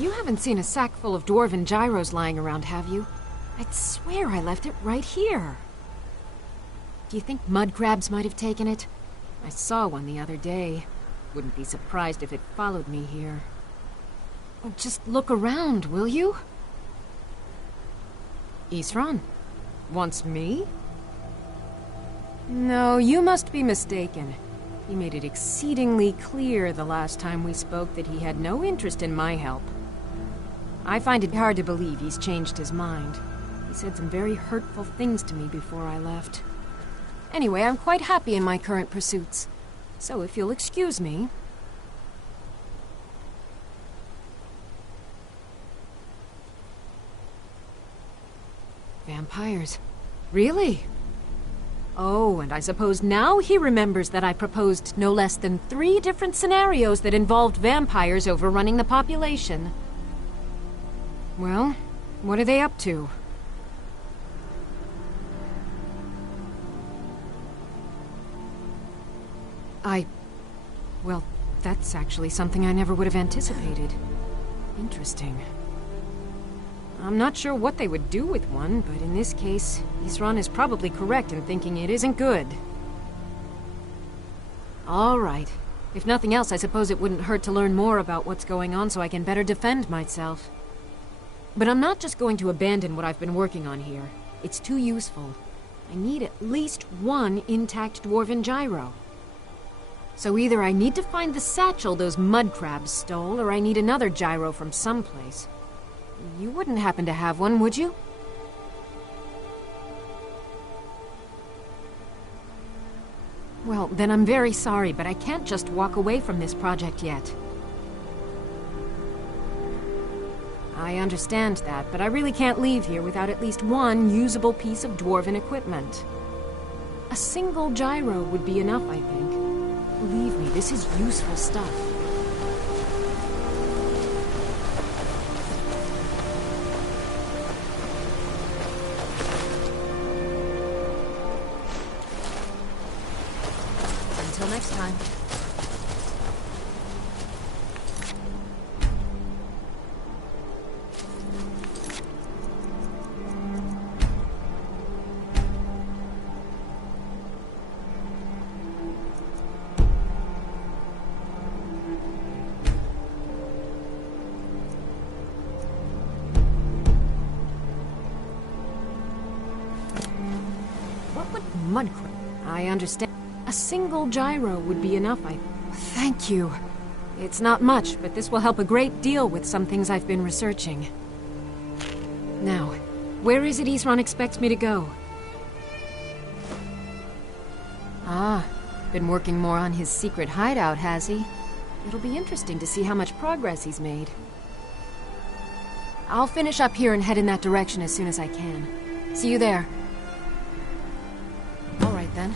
You haven't seen a sack full of dwarven gyros lying around, have you? I'd swear I left it right here. Do you think mud crabs might have taken it? I saw one the other day. Wouldn't be surprised if it followed me here. Oh, just look around, will you? Isran? Wants me? No, you must be mistaken. He made it exceedingly clear the last time we spoke that he had no interest in my help. I find it hard to believe he's changed his mind. He said some very hurtful things to me before I left. Anyway, I'm quite happy in my current pursuits. So if you'll excuse me... Vampires. Really? Oh, and I suppose now he remembers that I proposed no less than 3 different scenarios that involved vampires overrunning the population. Well, what are they up to? Well, that's actually something I never would have anticipated. Interesting. I'm not sure what they would do with one, but in this case, Isran is probably correct in thinking it isn't good. All right. If nothing else, I suppose it wouldn't hurt to learn more about what's going on so I can better defend myself. But I'm not just going to abandon what I've been working on here. It's too useful. I need at least 1 intact dwarven gyro. So either I need to find the satchel those mud crabs stole, or I need another gyro from someplace. You wouldn't happen to have one, would you? Well, then I'm very sorry, but I can't just walk away from this project yet. I understand that, but I really can't leave here without at least 1 usable piece of dwarven equipment. A single gyro would be enough, I think. Believe me, this is useful stuff. Until next time. I understand. A single gyro would be enough, Thank you. It's not much, but this will help a great deal with some things I've been researching. Now, where is it Isran expects me to go? Ah, been working more on his secret hideout, has he? It'll be interesting to see how much progress he's made. I'll finish up here and head in that direction as soon as I can. See you there. All right, then.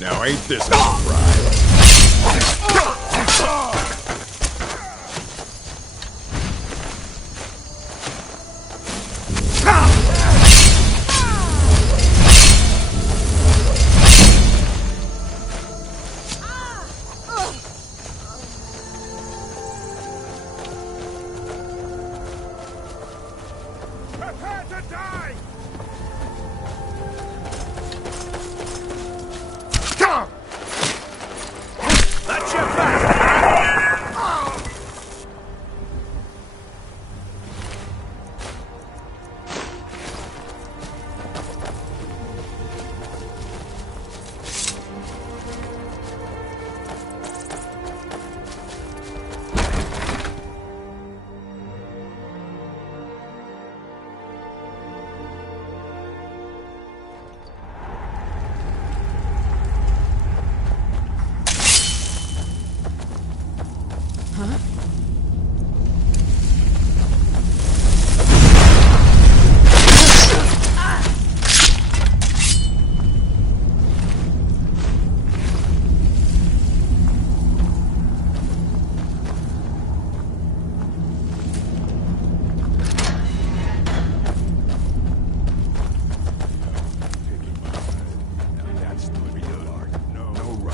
Now ain't this a surprise? Prepare to die! That's your back!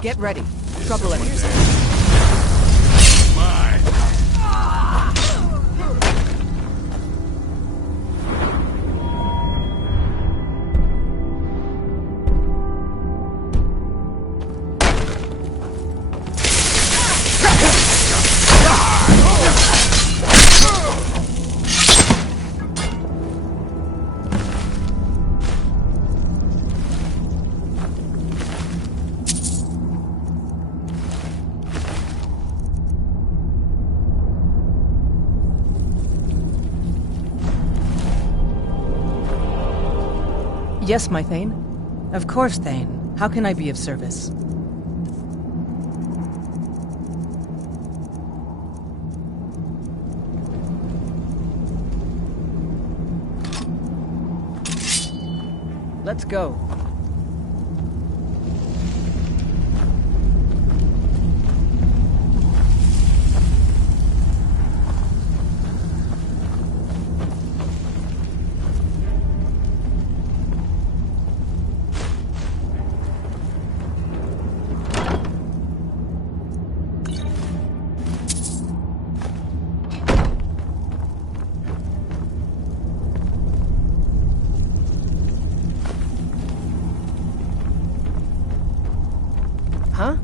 Get ready. Trouble at Mine. Yes, my Thane. Of course, Thane. How can I be of service? Let's go. Huh?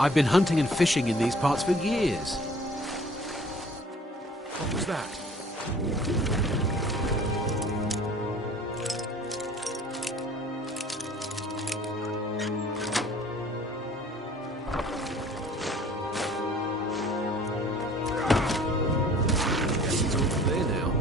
I've been hunting and fishing in these parts for years. What was that? Guess it's all clear now.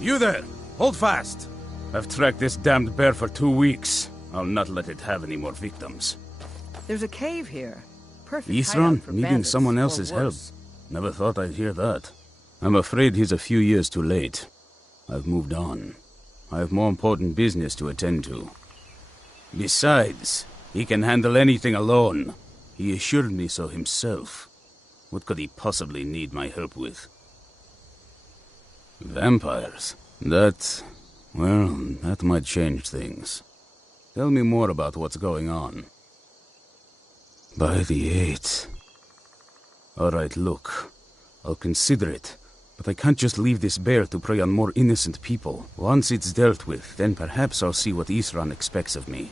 You there! Hold fast! I've tracked this damned bear for 2 weeks. I'll not let it have any more victims. There's a cave here. Perfect Isran hideout for needing bandits, someone or else's help. worse. Never thought I'd hear that. I'm afraid he's a few years too late. I've moved on. I have more important business to attend to. Besides, he can handle anything alone. He assured me so himself. What could he possibly need my help with? Vampires? That might change things. Tell me more about what's going on. By the 8th. Alright, look. I'll consider it. But I can't just leave this bear to prey on more innocent people. Once it's dealt with, then perhaps I'll see what Isran expects of me.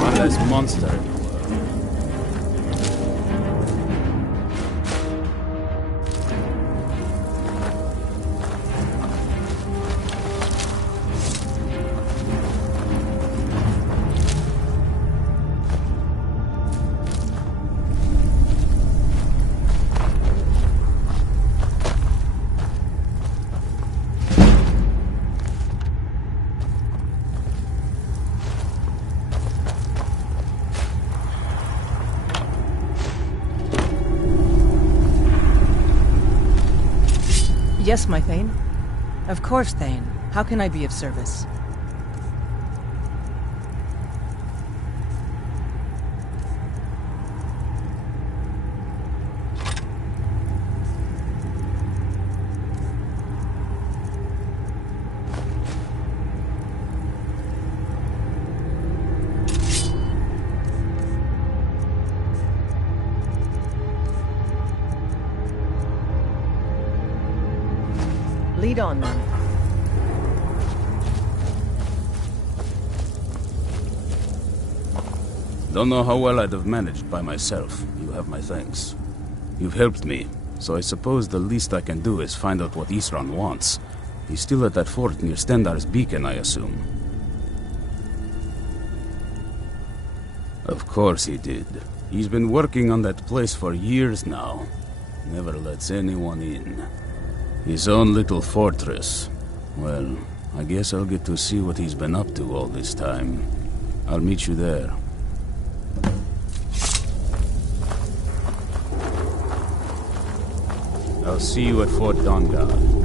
One less monster. Yes, my Thane. Of course, Thane. How can I be of service? Lead on, then. Don't know how well I'd have managed by myself. You have my thanks. You've helped me, so I suppose the least I can do is find out what Isran wants. He's still at that fort near Stendar's beacon, I assume. Of course he did. He's been working on that place for years now. Never lets anyone in. His own little fortress. Well, I guess I'll get to see what he's been up to all this time. I'll meet you there. I'll see you at Fort Dawnguard.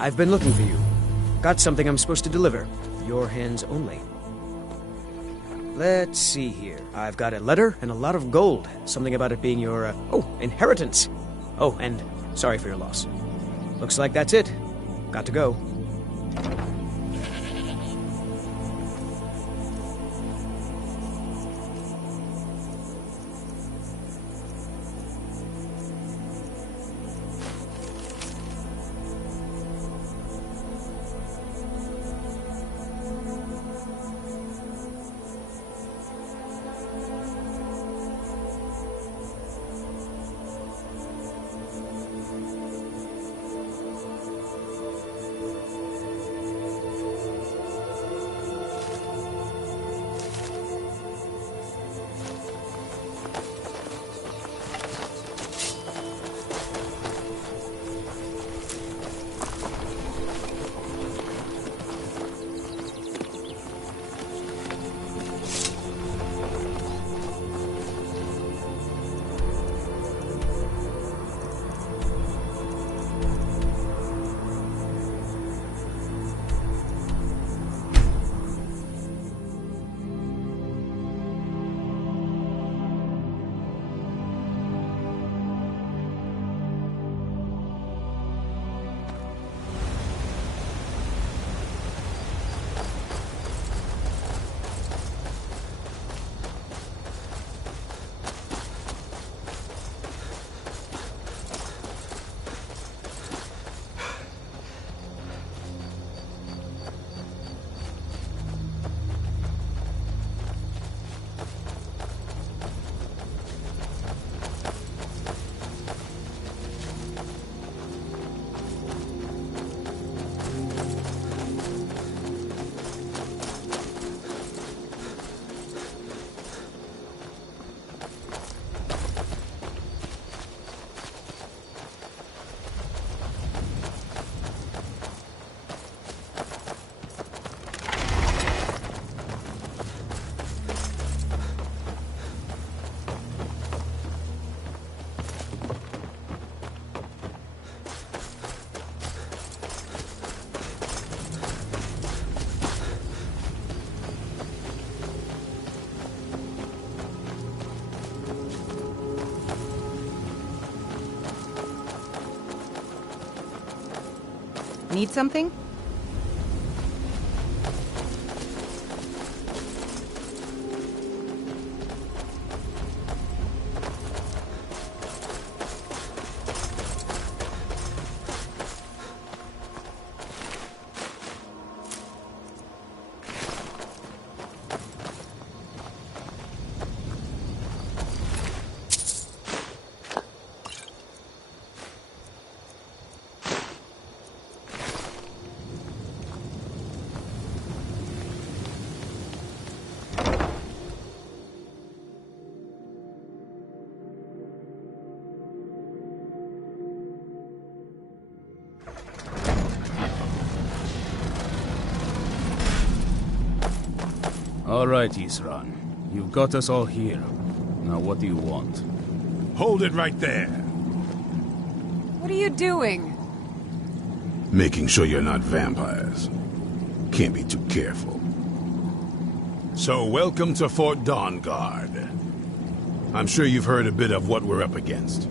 I've been looking for you. Got something I'm supposed to deliver. Your hands only. Let's see here. I've got a letter and a lot of gold. Something about it being your, inheritance. Oh, and sorry for your loss. Looks like that's it. Got to go. Need something? All right, Isran. You've got us all here. Now what do you want? Hold it right there. What are you doing? Making sure you're not vampires. Can't be too careful. So, welcome to Fort Dawnguard. I'm sure you've heard a bit of what we're up against.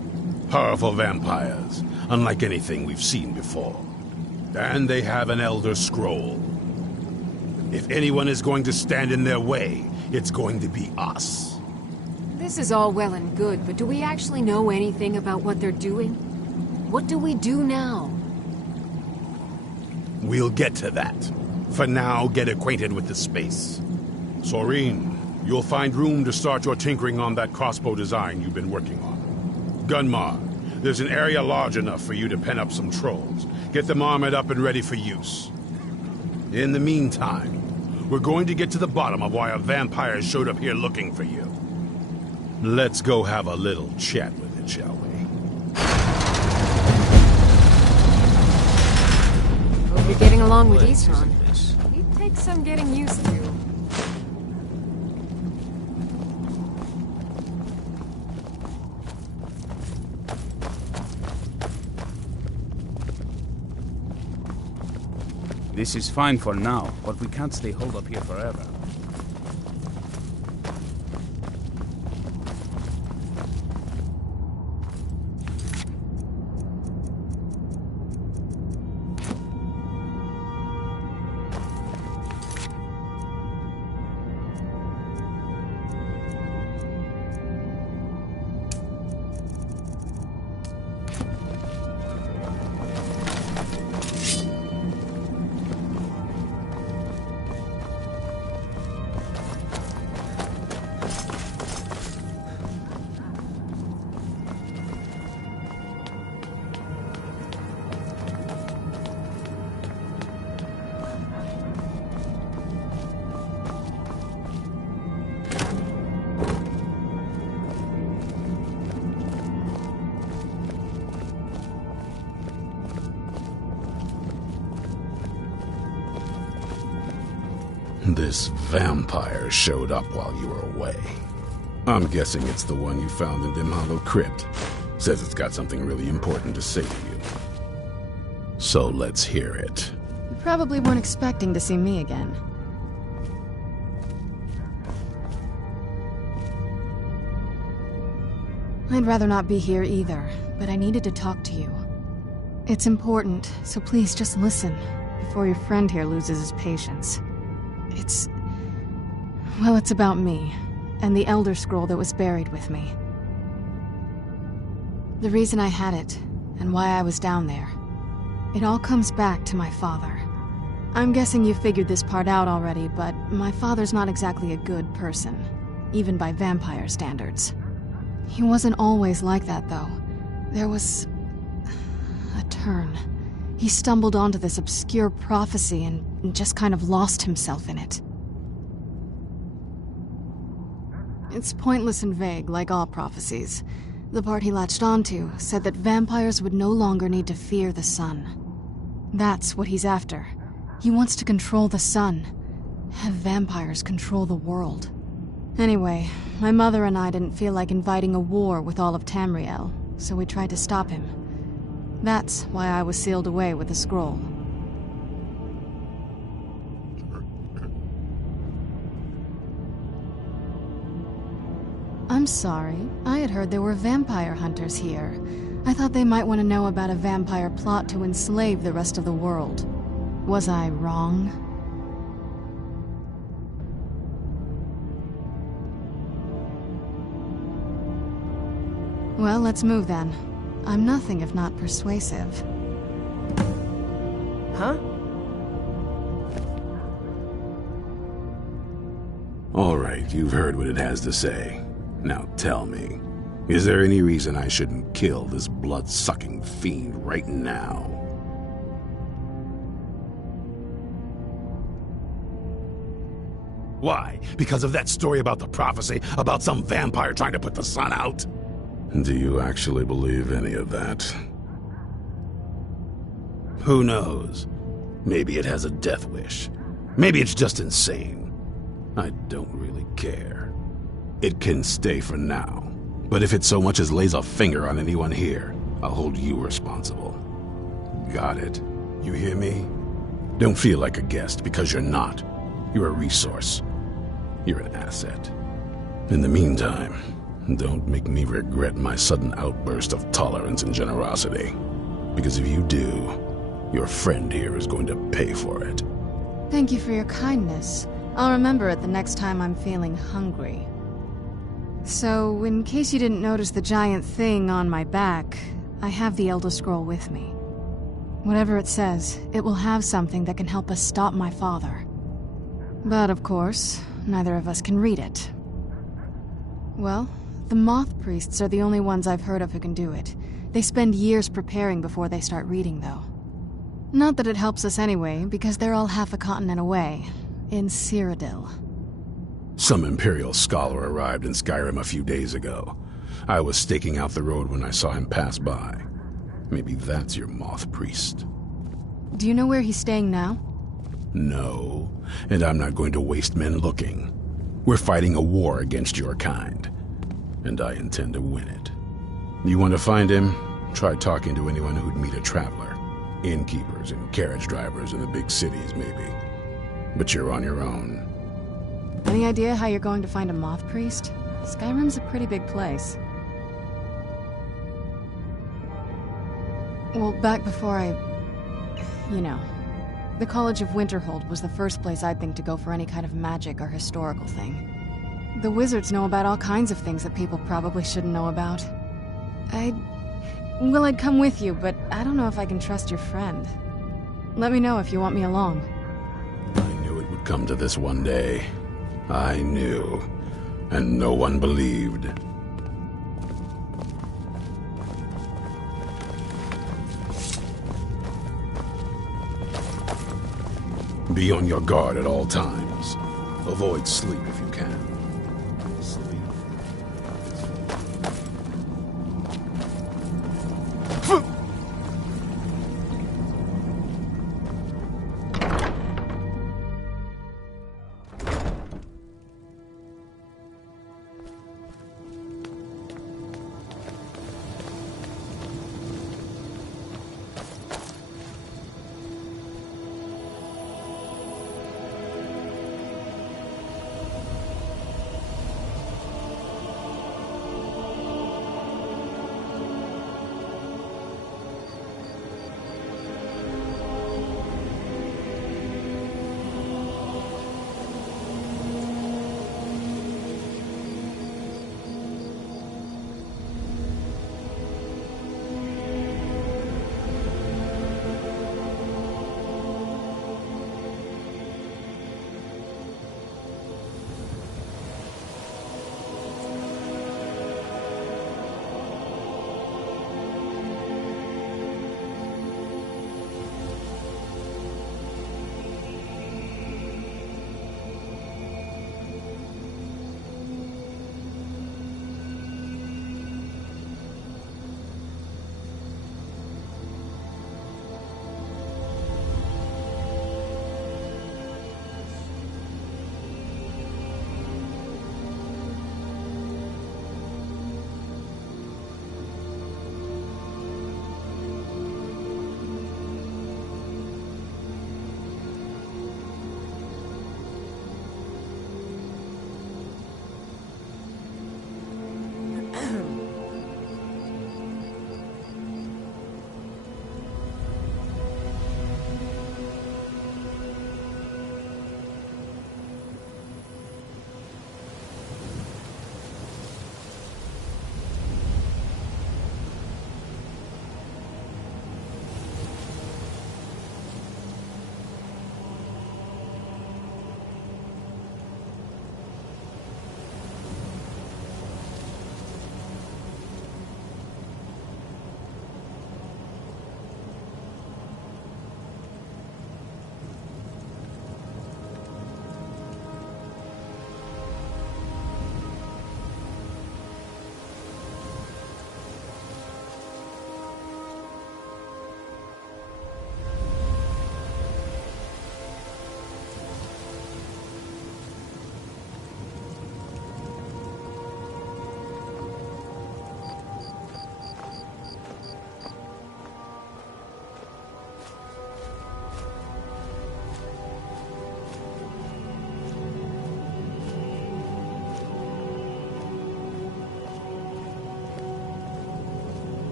Powerful vampires, unlike anything we've seen before. And they have an Elder Scroll. If anyone is going to stand in their way, it's going to be us. This is all well and good, but do we actually know anything about what they're doing? What do we do now? We'll get to that. For now, get acquainted with the space. Soreen, you'll find room to start your tinkering on that crossbow design you've been working on. Gunmar, there's an area large enough for you to pen up some trolls. Get them armored up and ready for use. In the meantime, we're going to get to the bottom of why a vampire showed up here looking for you. Let's go have a little chat with it, shall we? Hope you're getting along with Isran. He'd take some getting used to. This is fine for now, but we can't stay holed up here forever. This vampire showed up while you were away. I'm guessing it's the one you found in Dim Hollow Crypt. Says it's got something really important to say to you. So let's hear it. You probably weren't expecting to see me again. I'd rather not be here either, but I needed to talk to you. It's important, so please just listen, before your friend here loses his patience. Well, it's about me, and the Elder Scroll that was buried with me. The reason I had it, and why I was down there. It all comes back to my father. I'm guessing you figured this part out already, but my father's not exactly a good person, even by vampire standards. He wasn't always like that, though. There was a turn. He stumbled onto this obscure prophecy and just kind of lost himself in it. It's pointless and vague, like all prophecies. The part he latched onto said that vampires would no longer need to fear the sun. That's what he's after. He wants to control the sun. Have vampires control the world. Anyway, my mother and I didn't feel like inviting a war with all of Tamriel, so we tried to stop him. That's why I was sealed away with the scroll. I'm sorry. I had heard there were vampire hunters here. I thought they might want to know about a vampire plot to enslave the rest of the world. Was I wrong? Well, let's move then. I'm nothing if not persuasive. Huh? All right, you've heard what it has to say. Now tell me, is there any reason I shouldn't kill this blood-sucking fiend right now? Why? Because of that story about the prophecy, about some vampire trying to put the sun out? Do you actually believe any of that? Who knows? Maybe it has a death wish. Maybe it's just insane. I don't really care. It can stay for now. But if it so much as lays a finger on anyone here, I'll hold you responsible. Got it? You hear me? Don't feel like a guest, because you're not. You're a resource. You're an asset. In the meantime, don't make me regret my sudden outburst of tolerance and generosity. Because if you do, your friend here is going to pay for it. Thank you for your kindness. I'll remember it the next time I'm feeling hungry. So, in case you didn't notice the giant thing on my back, I have the Elder Scroll with me. Whatever it says, it will have something that can help us stop my father. But of course, neither of us can read it. Well, the Moth Priests are the only ones I've heard of who can do it. They spend years preparing before they start reading, though. Not that it helps us anyway, because they're all half a continent away, in Cyrodiil. Some Imperial scholar arrived in Skyrim a few days ago. I was staking out the road when I saw him pass by. Maybe that's your Moth Priest. Do you know where he's staying now? No, and I'm not going to waste men looking. We're fighting a war against your kind, and I intend to win it. You want to find him? Try talking to anyone who'd meet a traveler. Innkeepers and carriage drivers in the big cities, maybe. But you're on your own. Any idea how you're going to find a moth priest? Skyrim's a pretty big place. Well, back before you know, the College of Winterhold was the first place I'd think to go for any kind of magic or historical thing. The wizards know about all kinds of things that people probably shouldn't know about. I'd come with you, but I don't know if I can trust your friend. Let me know if you want me along. I knew it would come to this one day. I knew. And no one believed. Be on your guard at all times. Avoid sleep if you can. Sleep.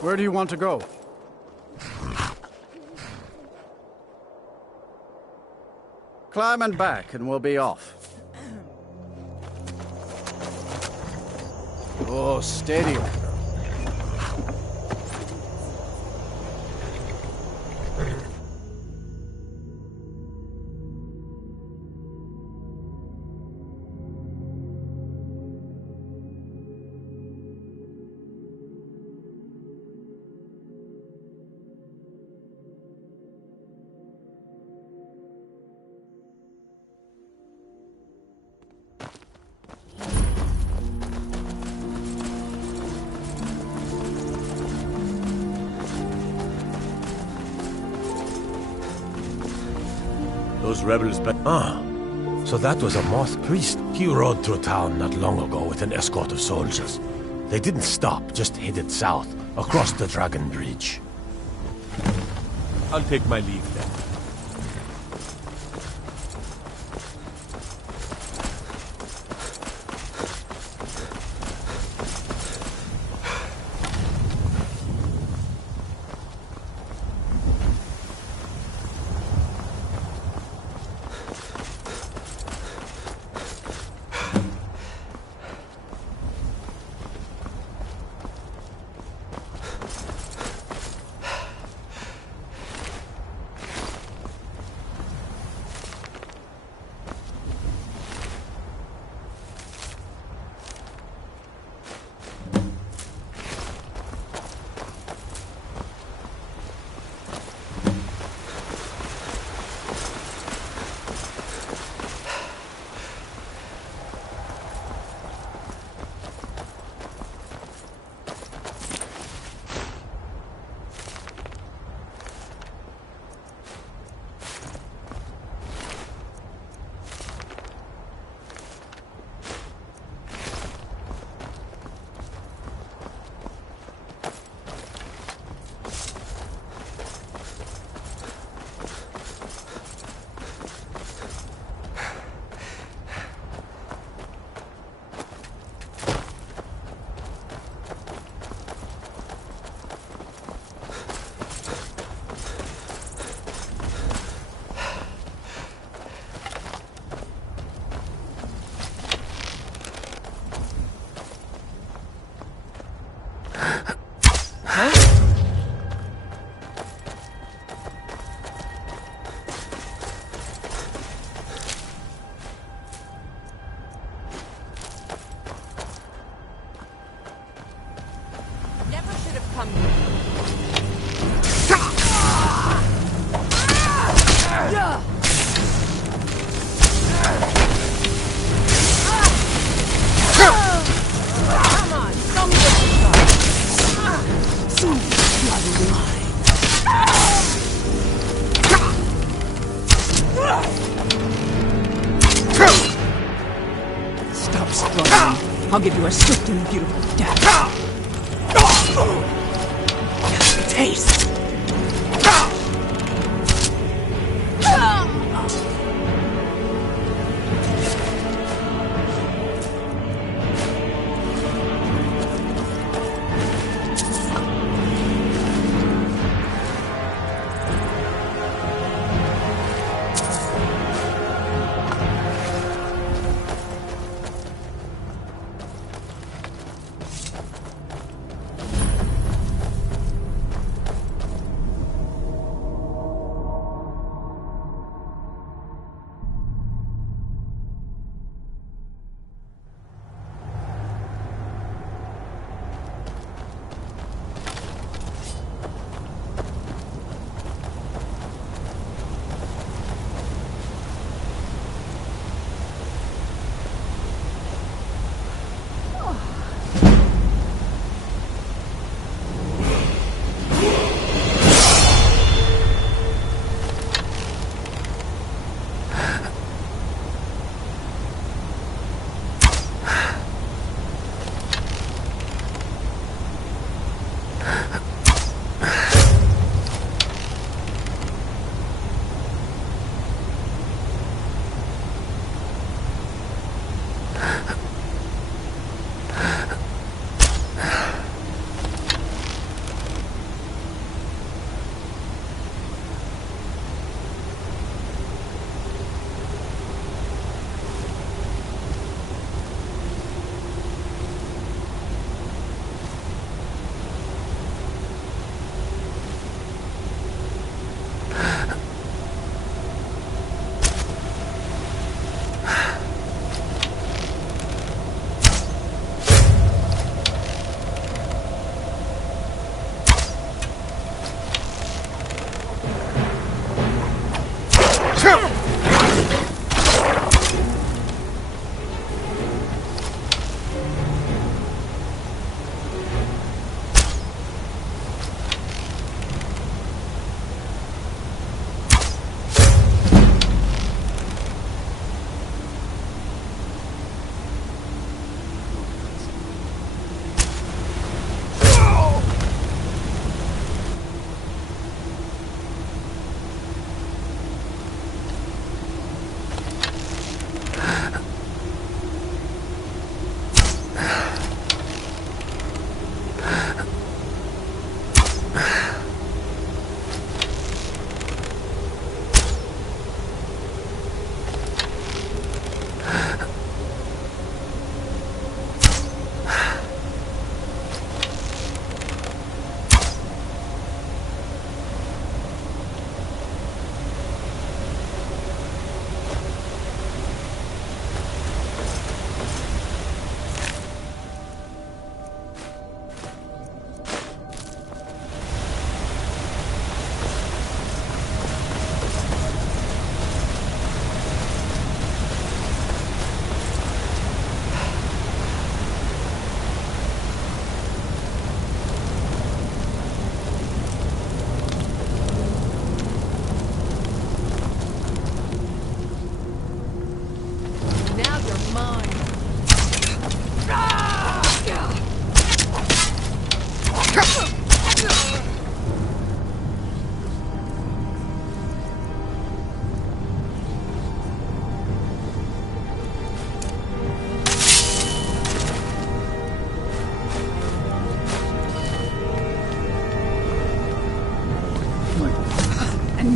Where do you want to go? Climb and back, and we'll be off. Oh, steady. Those rebels so that was a Moth priest. He rode through town not long ago with an escort of soldiers. They didn't stop, just headed south, across the Dragon Bridge. I'll take my leave then. Stop struggling. I'll give you a swift and beautiful death. Just taste.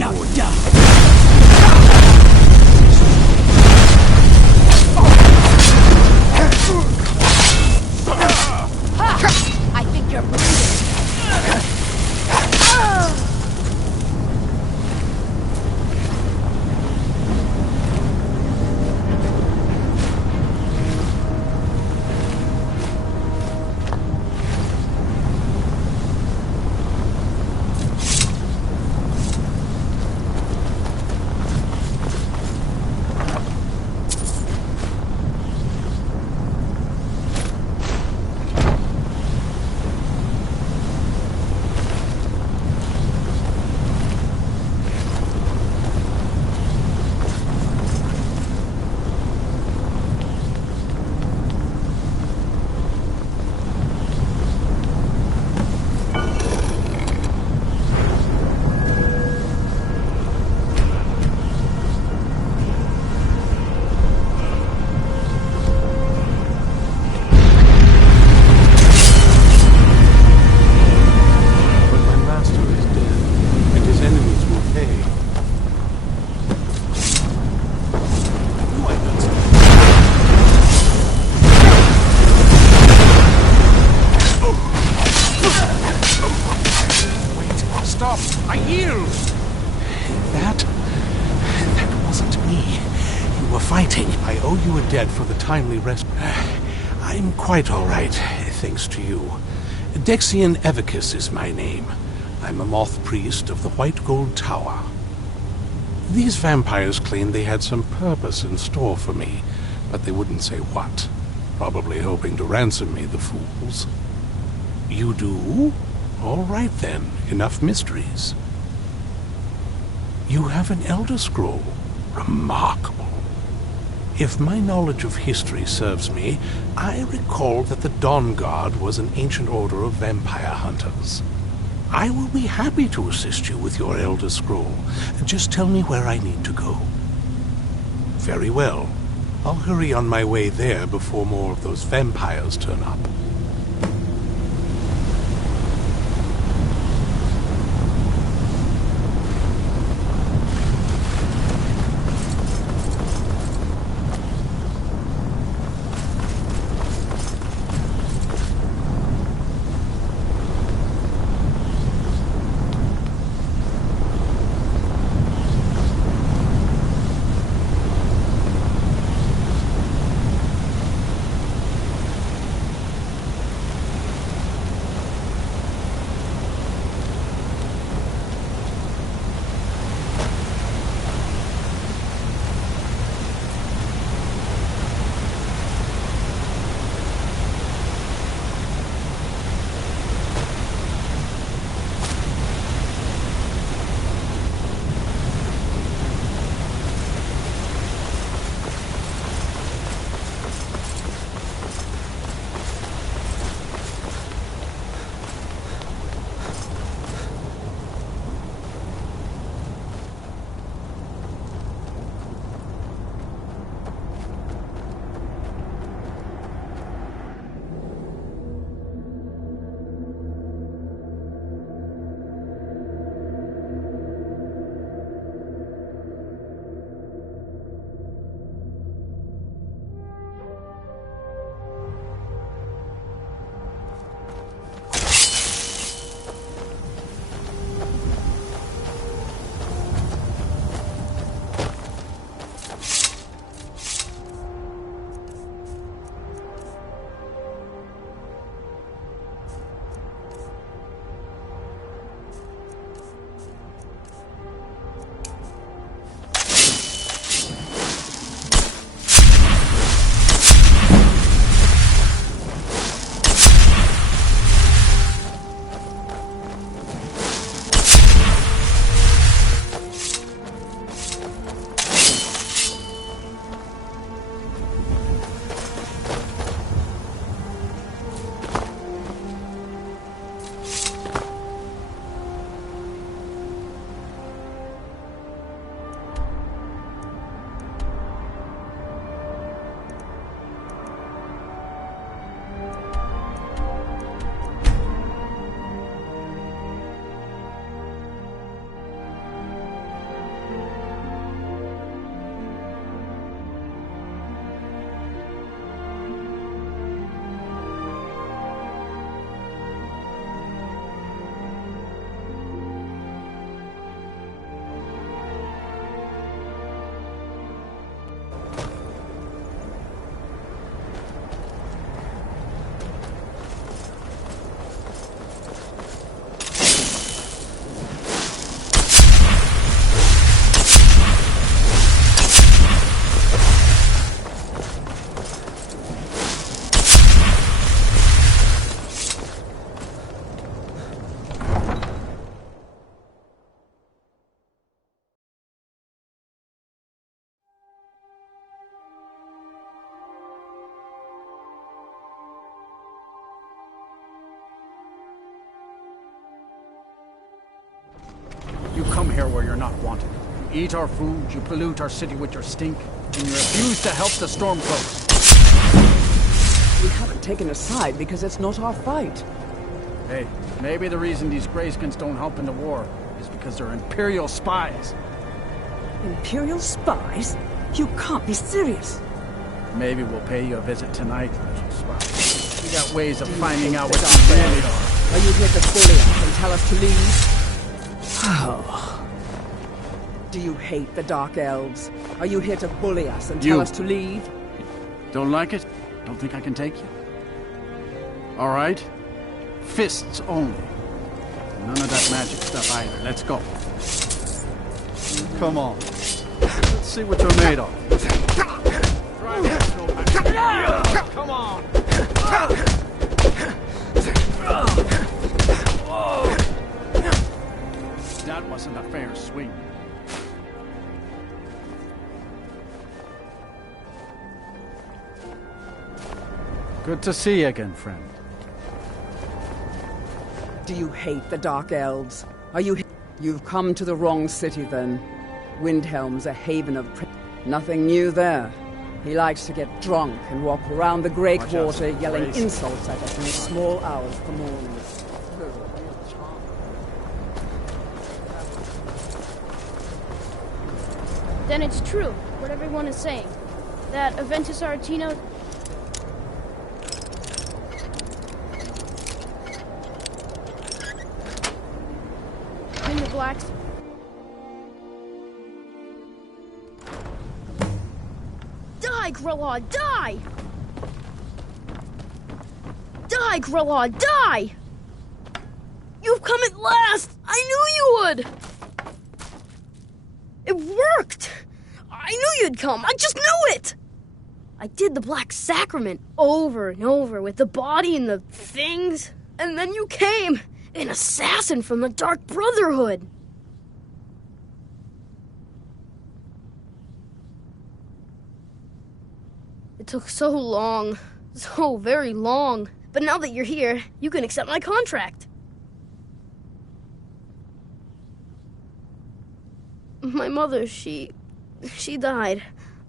Now die! I think you're bleeding. But my master is dead, and his enemies will pay. Why not? Wait, stop! I yield! That wasn't me. You were fighting. I owe you a debt for the timely rescue. I'm quite all right, thanks to you. Dexian Evicus is my name. I'm a moth priest of the White Gold Tower. These vampires claimed they had some purpose in store for me, but they wouldn't say what. Probably hoping to ransom me, the fools. You do? All right then, enough mysteries. You have an Elder Scroll. Remarkable. If my knowledge of history serves me, I recall that the Dawn Guard was an ancient order of vampire hunters. I will be happy to assist you with your Elder Scroll. Just tell me where I need to go. Very well. I'll hurry on my way there before more of those vampires turn up. come here where you're not wanted. You eat our food, you pollute our city with your stink, and you refuse to help the Stormcloaks. We haven't taken a side because it's not our fight. Hey, maybe the reason these Greyskins don't help in the war is because they're Imperial spies. Imperial spies? You can't be serious. Maybe we'll pay you a visit tonight, little spy. We got ways of finding out what you really are. Are you here to bully us and tell us to leave? Oh. Do you hate the Dark Elves? Are you here to bully us and tell us to leave? Don't like it? Don't think I can take you? All right. Fists only. None of that magic stuff either. Let's go. Come on. Let's see what you're made of. Try that snowman. Come on. That wasn't a fair swing. Good to see you again, friend. Do you hate the Dark Elves? Are you... You've come to the wrong city, then. Windhelm's a haven of... Nothing new there. He likes to get drunk and walk around the Grey Quarter yelling insults at us in the small hours of the morning. Then it's true, what everyone is saying. That Aventus Aretino... and the Blacks... Die, Grelod, die! Die, Grelod, die! You've come at last! I knew you would! It worked! I knew you'd come! I just knew it! I did the Black Sacrament over and over with the body and the things, and then you came! An assassin from the Dark Brotherhood! It took so long, so very long. But now that you're here, you can accept my contract. My mother, she died.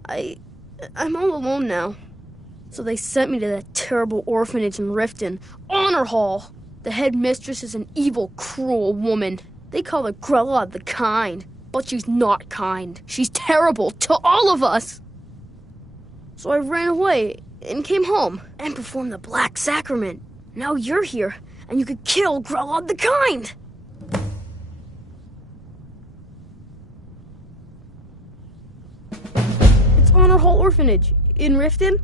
I'm all alone now. So they sent me to that terrible orphanage in Riften, Honor Hall. The headmistress is an evil, cruel woman. They call her Grelod the Kind, but she's not kind. She's terrible to all of us. So I ran away and came home and performed the Black Sacrament. Now you're here, and you could kill Grelod the Kind. It's Honor Hall Orphanage in Riften.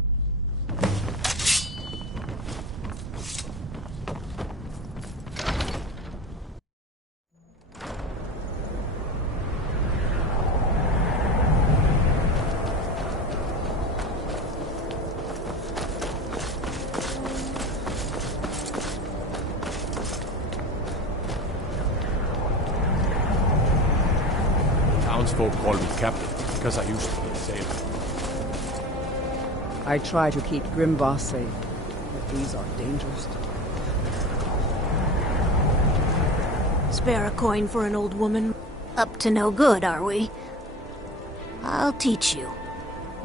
Townsfolk call me captain because I used to be a sailor. I try to keep Grimvar safe, but these are dangerous. Spare a coin for an old woman? Up to no good, are we? I'll teach you,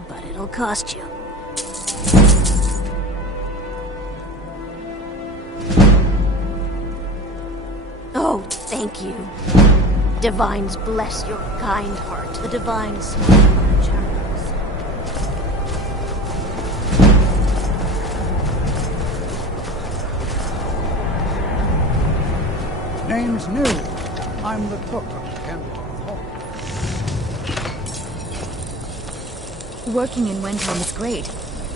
but it'll cost you. Oh, thank you. Divines bless your kind heart. The divines smile on the charms. Name's new. I'm the cook of Campbell Hall. Working in Windhelm is great.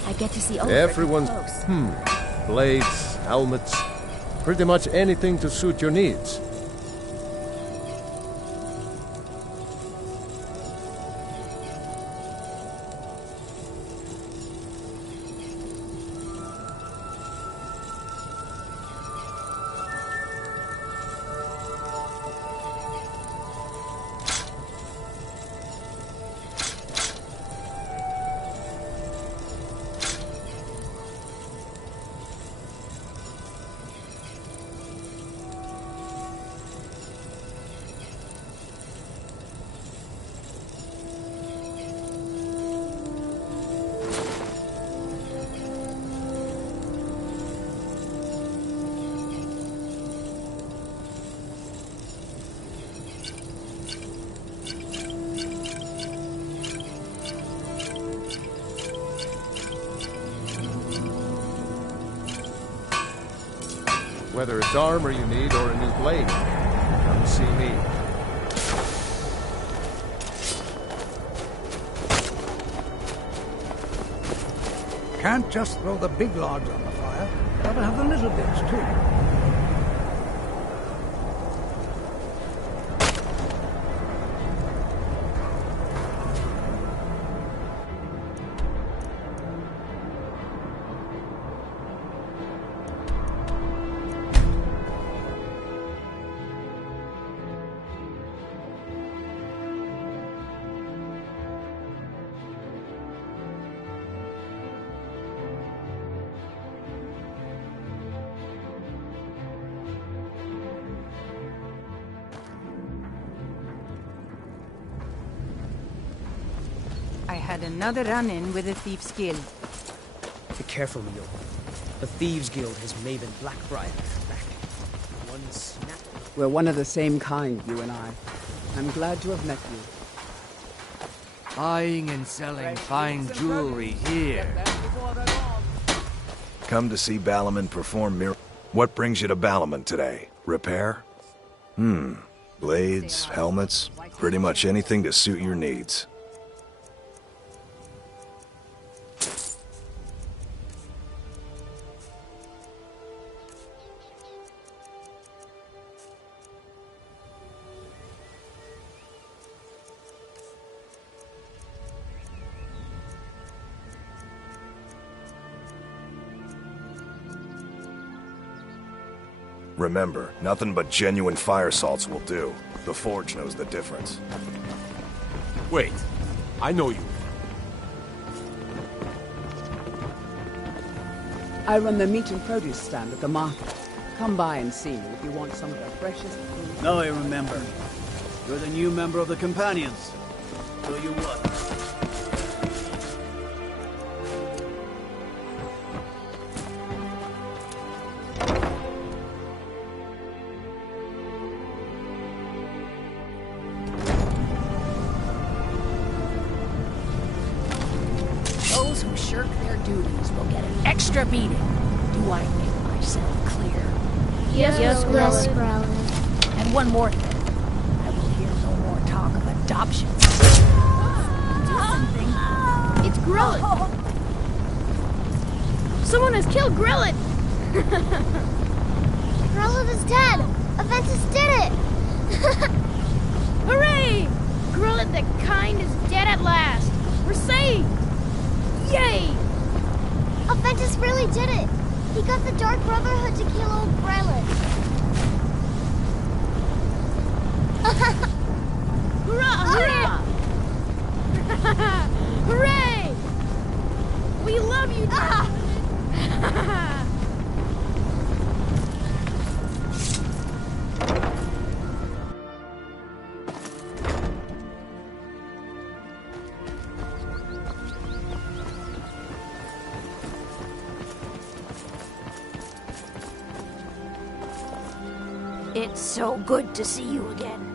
I get to see all Everyone's... close. Blades, helmets, pretty much anything to suit your needs. Whether it's armor you need or a new blade, come see me. Can't just throw the big logs on the fire. Gotta have the little bits, too. I had another run-in with a Thief's Guild. Be careful, Mio. The Thieves Guild has Maven Blackbriar at her back. One snap. We're one of the same kind, you and I. I'm glad to have met you. Buying and selling fine jewelry here. Come to see Balaman perform miracles. What brings you to Balaman today? Repair? Blades, helmets, pretty much anything to suit your needs. Remember, nothing but genuine fire salts will do. The Forge knows the difference. Wait, I know you. I run the meat and produce stand at the market. Come by and see me if you want some of the freshest food. Now I remember. You're the new member of the Companions. So you what? Those who shirk their duties will get an extra beating. Do I make myself clear? Yes, Grelin. Grelin. And one more thing. I will hear no more talk of adoption. Do something. It's Grelin. Someone has killed Grelin. Grelin is dead. Aventus did it. Hooray! Grelin the Kind is dead at last. We're saved. Yay! Aventus really did it. He got the Dark Brotherhood to kill old Grelin. Hurrah! Hurrah! Hooray! We love you, It's so good to see you again.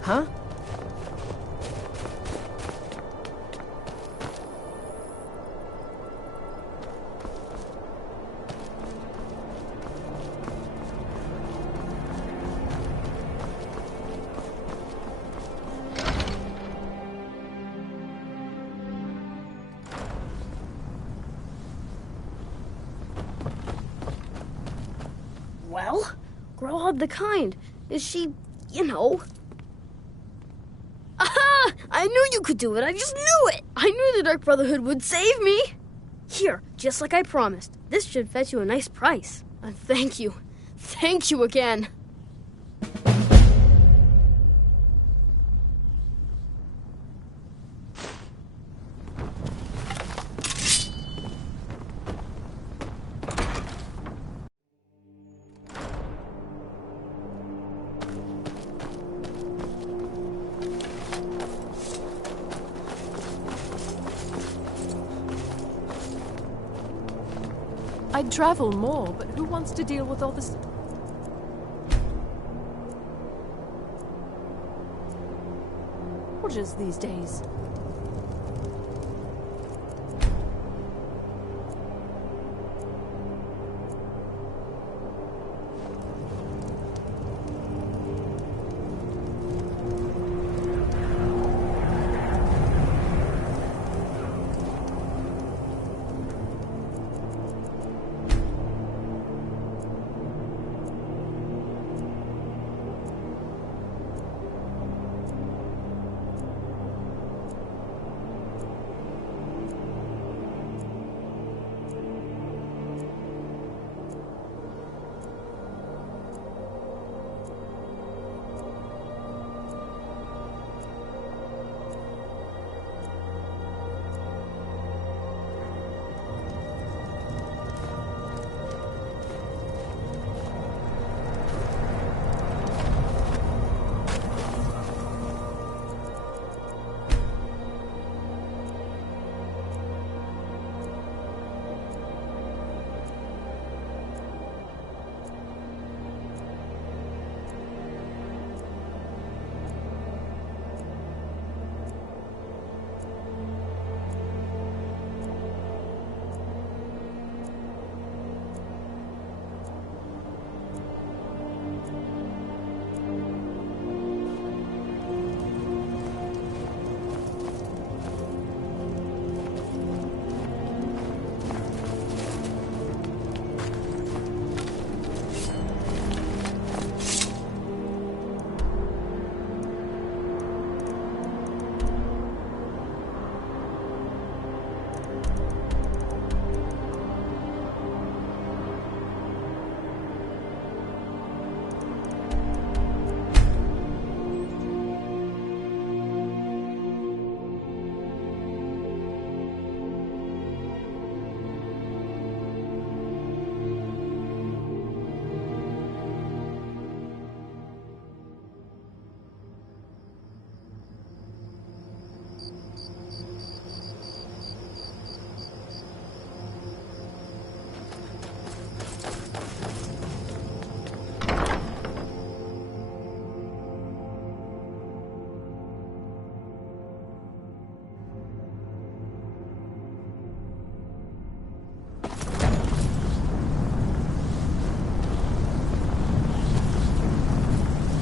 Huh? Well, Grelin the Kind. Is she, you know... Aha! I knew you could do it. I just knew it. I knew the Dark Brotherhood would save me. Here, just like I promised. This should fetch you a nice price. And thank you. Thank you again. I'd travel more, but who wants to deal with all this? Soldiers these days.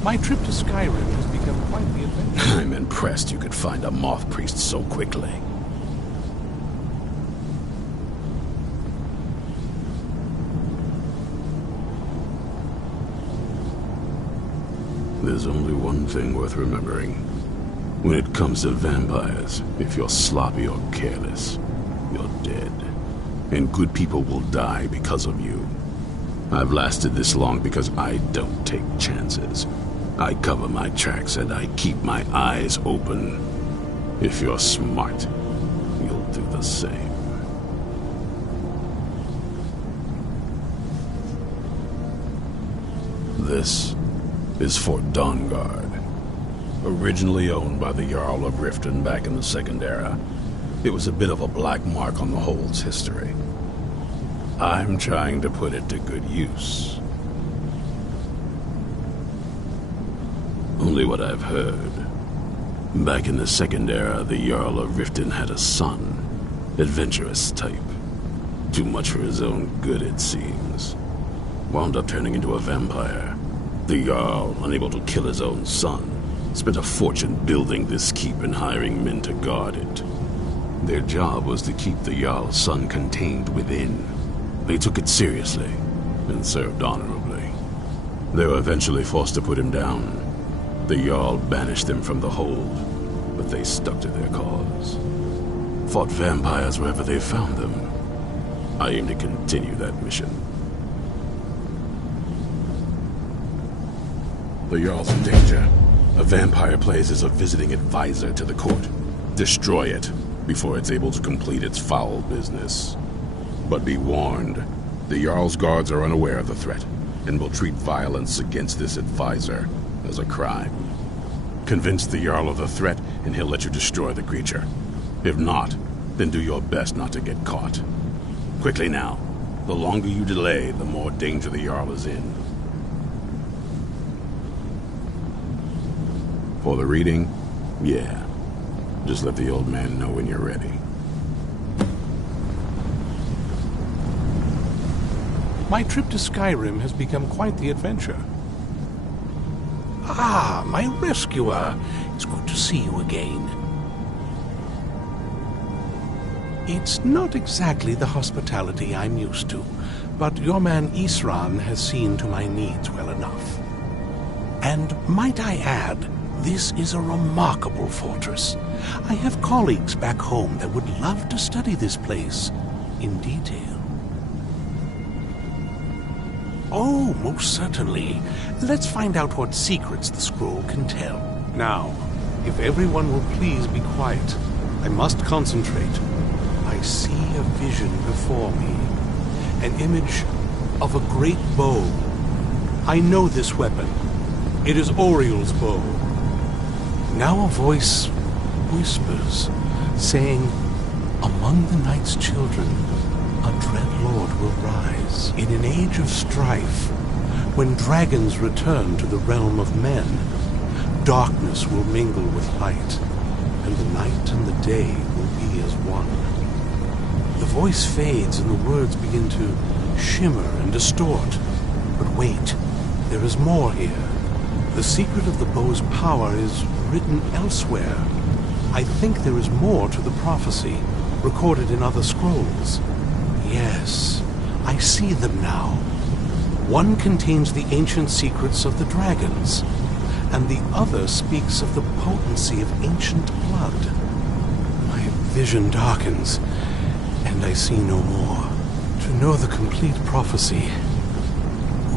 My trip to Skyrim has become quite the adventure. I'm impressed you could find a moth priest so quickly. There's only one thing worth remembering. When it comes to vampires, if you're sloppy or careless, you're dead. And good people will die because of you. I've lasted this long because I don't take chances. I cover my tracks and I keep my eyes open. If you're smart, you'll do the same. This is Fort Dawnguard. Originally owned by the Jarl of Riften back in the Second Era, it was a bit of a black mark on the Hold's history. I'm trying to put it to good use. Only what I've heard. Back in the Second Era, the Jarl of Riften had a son. Adventurous type. Too much for his own good, it seems. Wound up turning into a vampire. The Jarl, unable to kill his own son, spent a fortune building this keep and hiring men to guard it. Their job was to keep the Jarl's son contained within. They took it seriously and served honorably. They were eventually forced to put him down. The Jarl banished them from the hold. but they stuck to their cause. Fought vampires wherever they found them. I aim to continue that mission. The Jarl's in danger. A vampire plays as a visiting advisor to the court. Destroy it before it's able to complete its foul business. But be warned, the Jarl's guards are unaware of the threat and will treat violence against this advisor as a crime. Convince the Jarl of the threat and he'll let you destroy the creature. If not, then do your best not to get caught. Quickly now. The longer you delay, the more danger the Jarl is in. For the reading? Yeah. Just let the old man know when you're ready. My trip to Skyrim has become quite the adventure. Ah, my rescuer. It's good to see you again. It's not exactly the hospitality I'm used to, but your man Isran has seen to my needs well enough. And might I add, this is a remarkable fortress. I have colleagues back home that would love to study this place in detail. Oh, most certainly. Let's find out what secrets the scroll can tell. Now, if everyone will please be quiet, I must concentrate. I see a vision before me. An image of a great bow. I know this weapon. It is Oriel's bow. Now a voice whispers, saying, among the night's children, a dread lord will rise. In an age of strife, when dragons return to the realm of men, darkness will mingle with light, and the night and the day will be as one. The voice fades and the words begin to shimmer and distort. But wait, there is more here. The secret of the bow's power is written elsewhere. I think there is more to the prophecy, recorded in other scrolls. Yes, I see them now. One contains the ancient secrets of the dragons, and the other speaks of the potency of ancient blood. My vision darkens, and I see no more. To know the complete prophecy,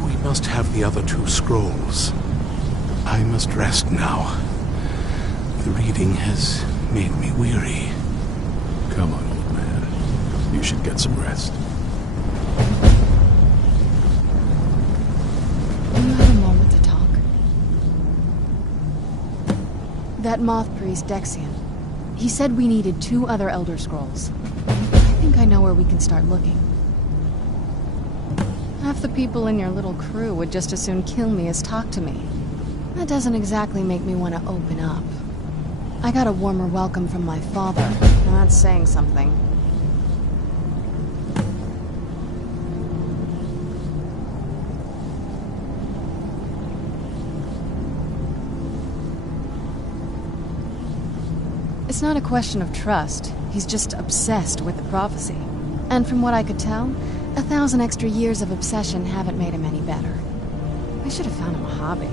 we must have the other two scrolls. I must rest now. The reading has made me weary. Come on, old man. You should get some rest. Do you have a moment to talk? That moth priest, Dexian. He said we needed 2 other Elder Scrolls. I think I know where we can start looking. Half the people in your little crew would just as soon kill me as talk to me. That doesn't exactly make me want to open up. I got a warmer welcome from my father, and that's saying something. It's not a question of trust. He's just obsessed with the prophecy. And from what I could tell, 1,000 extra years of obsession haven't made him any better. I should have found him a hobby.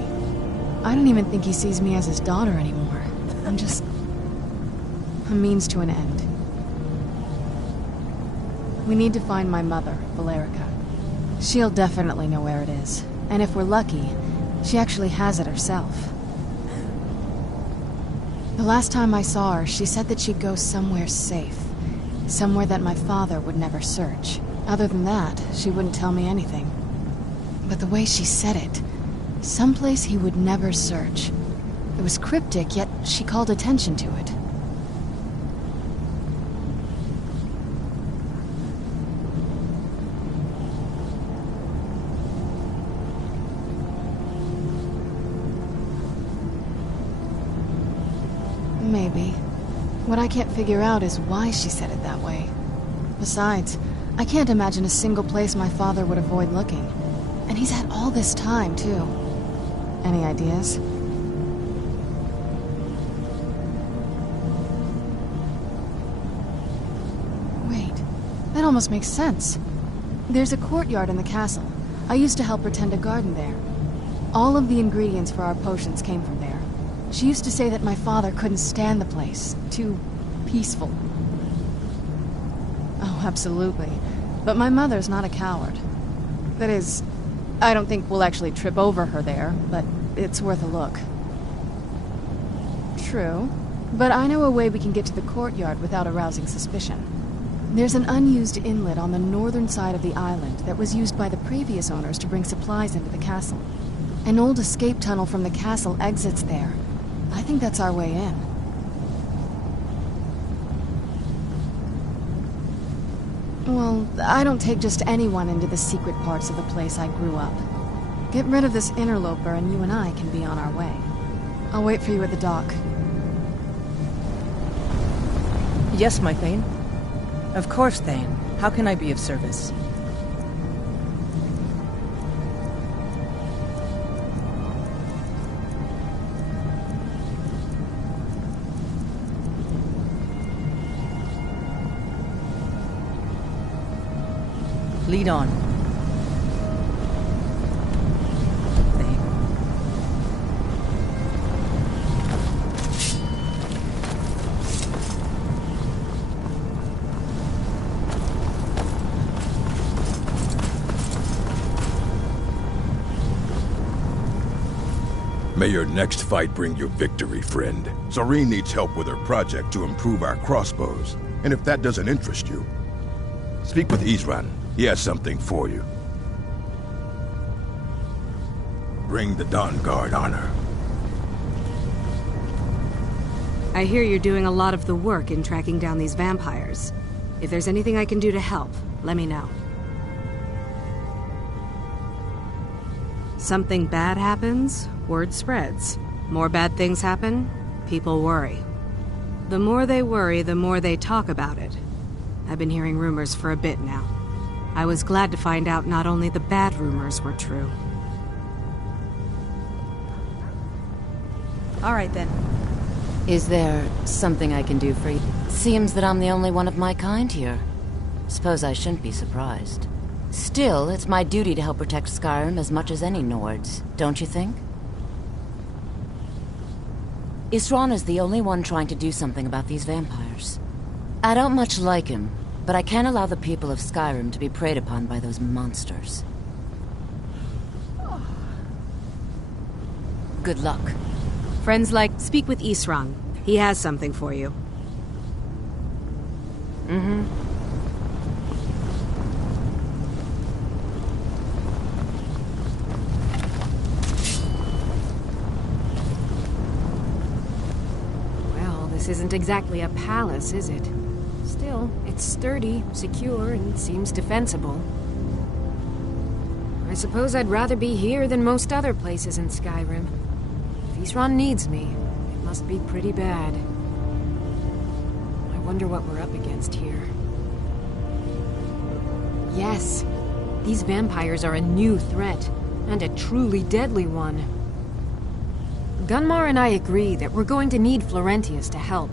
I don't even think he sees me as his daughter anymore. I'm just a means to an end. We need to find my mother, Valerica. She'll definitely know where it is. And if we're lucky, she actually has it herself. The last time I saw her, she said that she'd go somewhere safe. Somewhere that my father would never search. Other than that, she wouldn't tell me anything. But the way she said it, someplace he would never search. It was cryptic, yet she called attention to it. Maybe. What I can't figure out is why she said it that way. Besides, I can't imagine a single place my father would avoid looking. And he's had all this time, too. Any ideas? Wait, that almost makes sense. There's a courtyard in the castle. I used to help her tend a garden there. All of the ingredients for our potions came from there. She used to say that my father couldn't stand the place. Too peaceful. Oh, absolutely. But my mother's not a coward. That is, I don't think we'll actually trip over her there, but it's worth a look. True. But I know a way we can get to the courtyard without arousing suspicion. There's an unused inlet on the northern side of the island that was used by the previous owners to bring supplies into the castle. An old escape tunnel from the castle exits there. I think that's our way in. Well, I don't take just anyone into the secret parts of the place I grew up. Get rid of this interloper and you and I can be on our way. I'll wait for you at the dock. Yes, my Thane. Of course, Thane. How can I be of service? Lead on. May your next fight bring you victory, friend. Soreen needs help with her project to improve our crossbows. And if that doesn't interest you, speak with Isran. He has something for you. Bring the Dawn Guard honor. I hear you're doing a lot of the work in tracking down these vampires. If there's anything I can do to help, let me know. Something bad happens, word spreads. More bad things happen, people worry. The more they worry, the more they talk about it. I've been hearing rumors for a bit now. I was glad to find out not only the bad rumors were true. All right, then. Is there something I can do for you? Seems that I'm the only one of my kind here. Suppose I shouldn't be surprised. Still, it's my duty to help protect Skyrim as much as any Nords, don't you think? Isran is the only one trying to do something about these vampires. I don't much like him, but I can't allow the people of Skyrim to be preyed upon by those monsters. Good luck. Friends like, speak with Isran. He has something for you. Mm-hmm. Well, this isn't exactly a palace, is it? Still, it's sturdy, secure, and seems defensible. I suppose I'd rather be here than most other places in Skyrim. If Isran needs me, it must be pretty bad. I wonder what we're up against here. Yes, these vampires are a new threat, and a truly deadly one. Gunmar and I agree that we're going to need Florentius to help.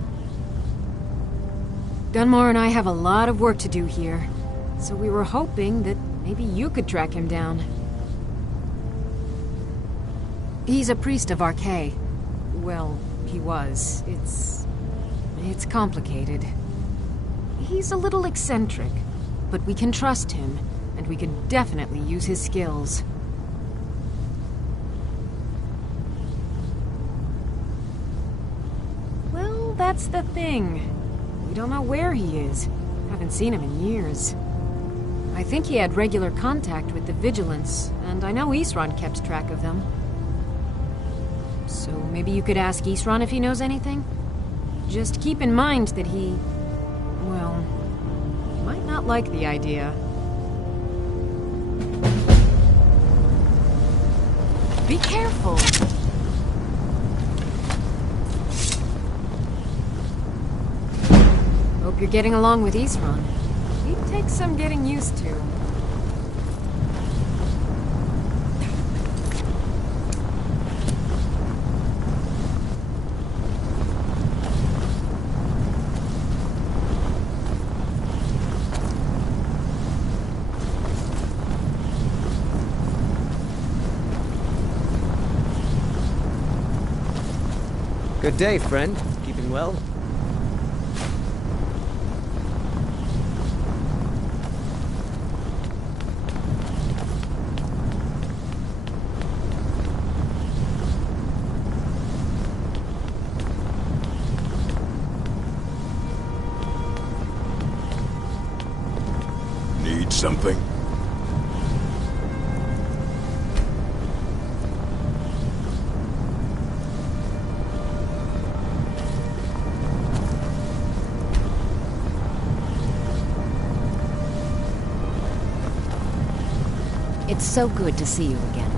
Gunmar and I have a lot of work to do here, so we were hoping that maybe you could track him down. He's a priest of Arkay. Well, he was. It's complicated. He's a little eccentric, but we can trust him, and we can definitely use his skills. Well, that's the thing. We don't know where he is. Haven't seen him in years. I think he had regular contact with the Vigilance, and I know Isran kept track of them. So maybe you could ask Isran if he knows anything? Just keep in mind that he... well, he might not like the idea. Be careful! Hope you're getting along with Isran. He takes some getting used to. Good day, friend. Keeping well? Need something? It's so good to see you again.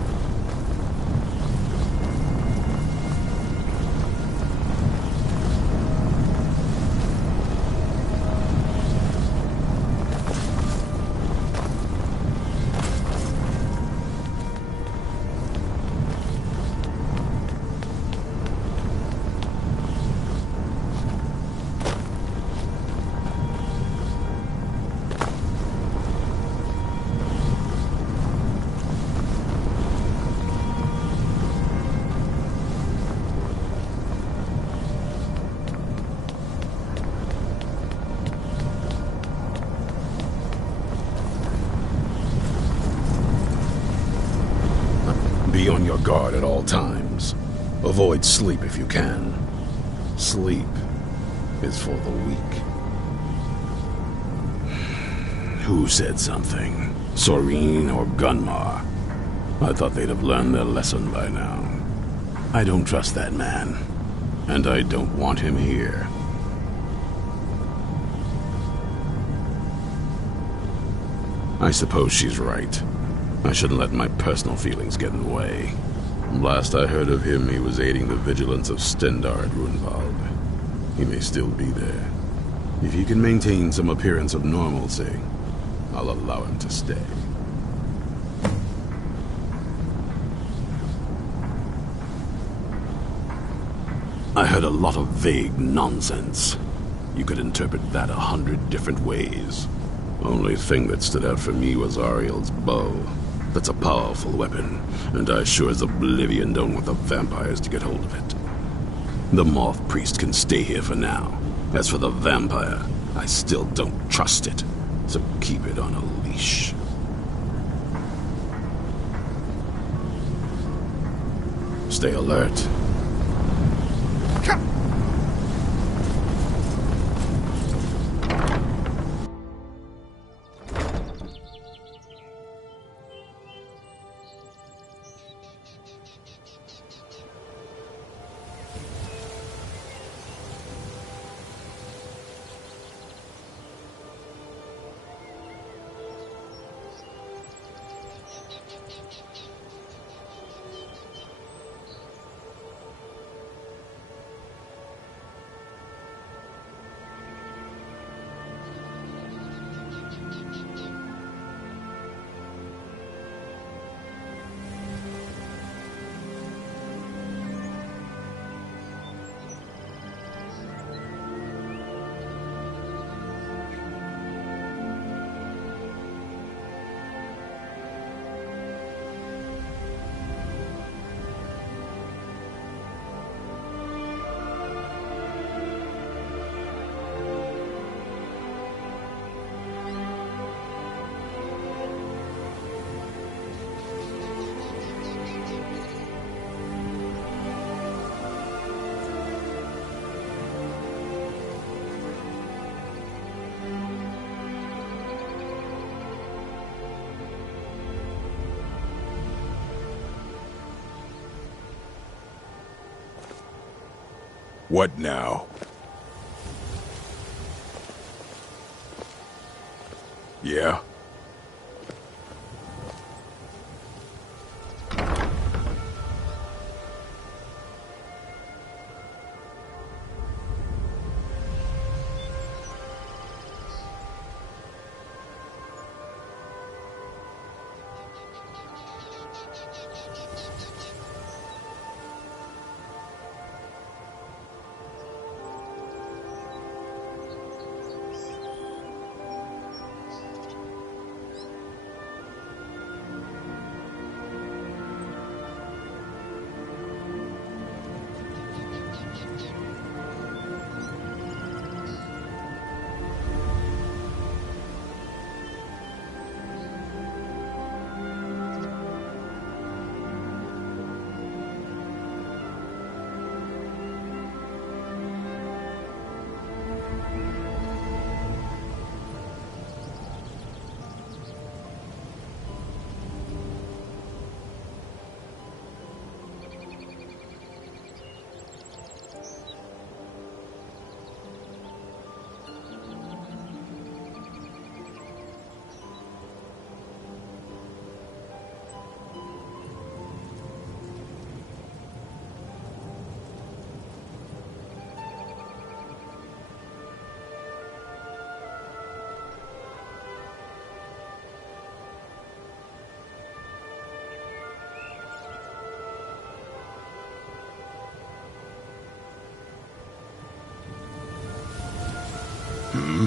Be on your guard at all times. Avoid sleep if you can. Sleep is for the weak. Who said something? Soreen or Gunmar? I thought they'd have learned their lesson by now. I don't trust that man, and I don't want him here. I suppose she's right. I shouldn't let my personal feelings get in the way. Last I heard of him, he was aiding the vigilance of Stendarr at Runvald. He may still be there. If he can maintain some appearance of normalcy, I'll allow him to stay. I heard a lot of vague nonsense. You could interpret that 100 different ways. Only thing that stood out for me was Ariel's bow. That's a powerful weapon, and I sure as oblivion don't want the vampires to get hold of it. The Moth Priest can stay here for now. As for the vampire, I still don't trust it, so keep it on a leash. Stay alert. What now? Yeah? Hmm?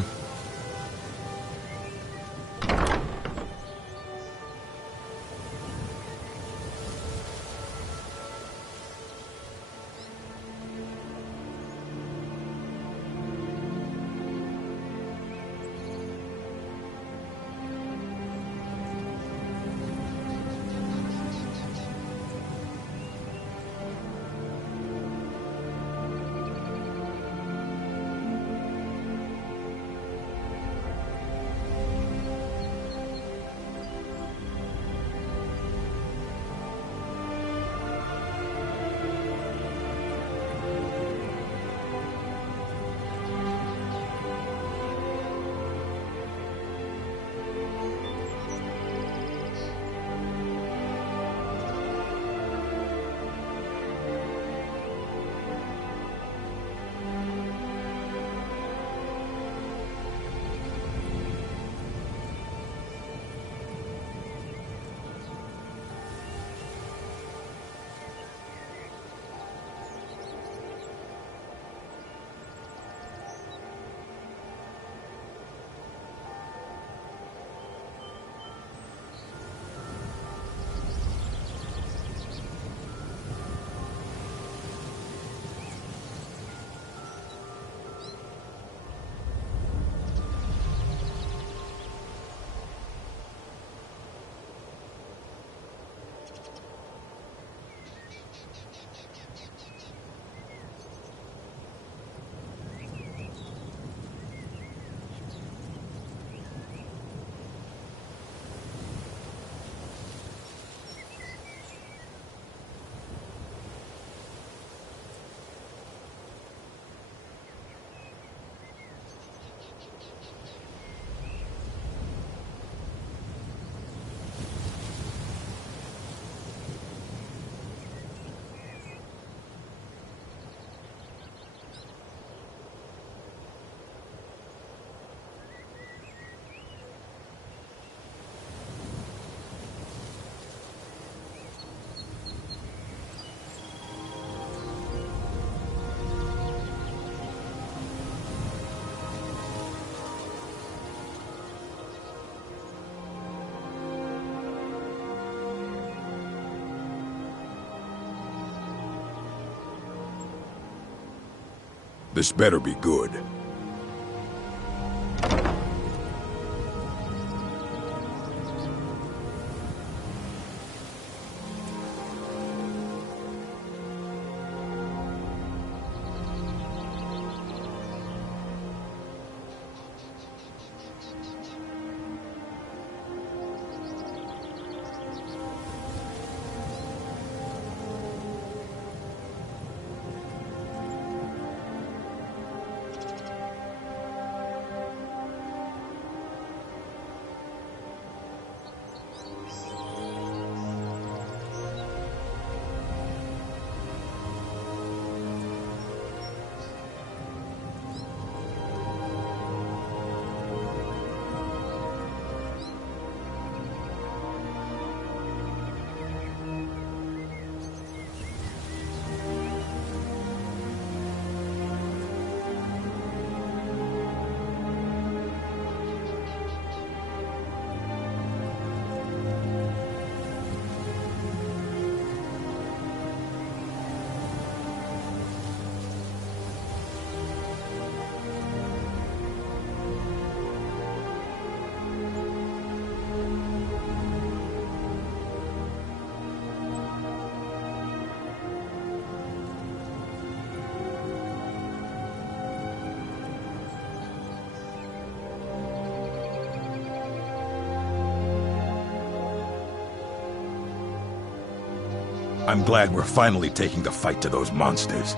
This better be good. I'm glad we're finally taking the fight to those monsters.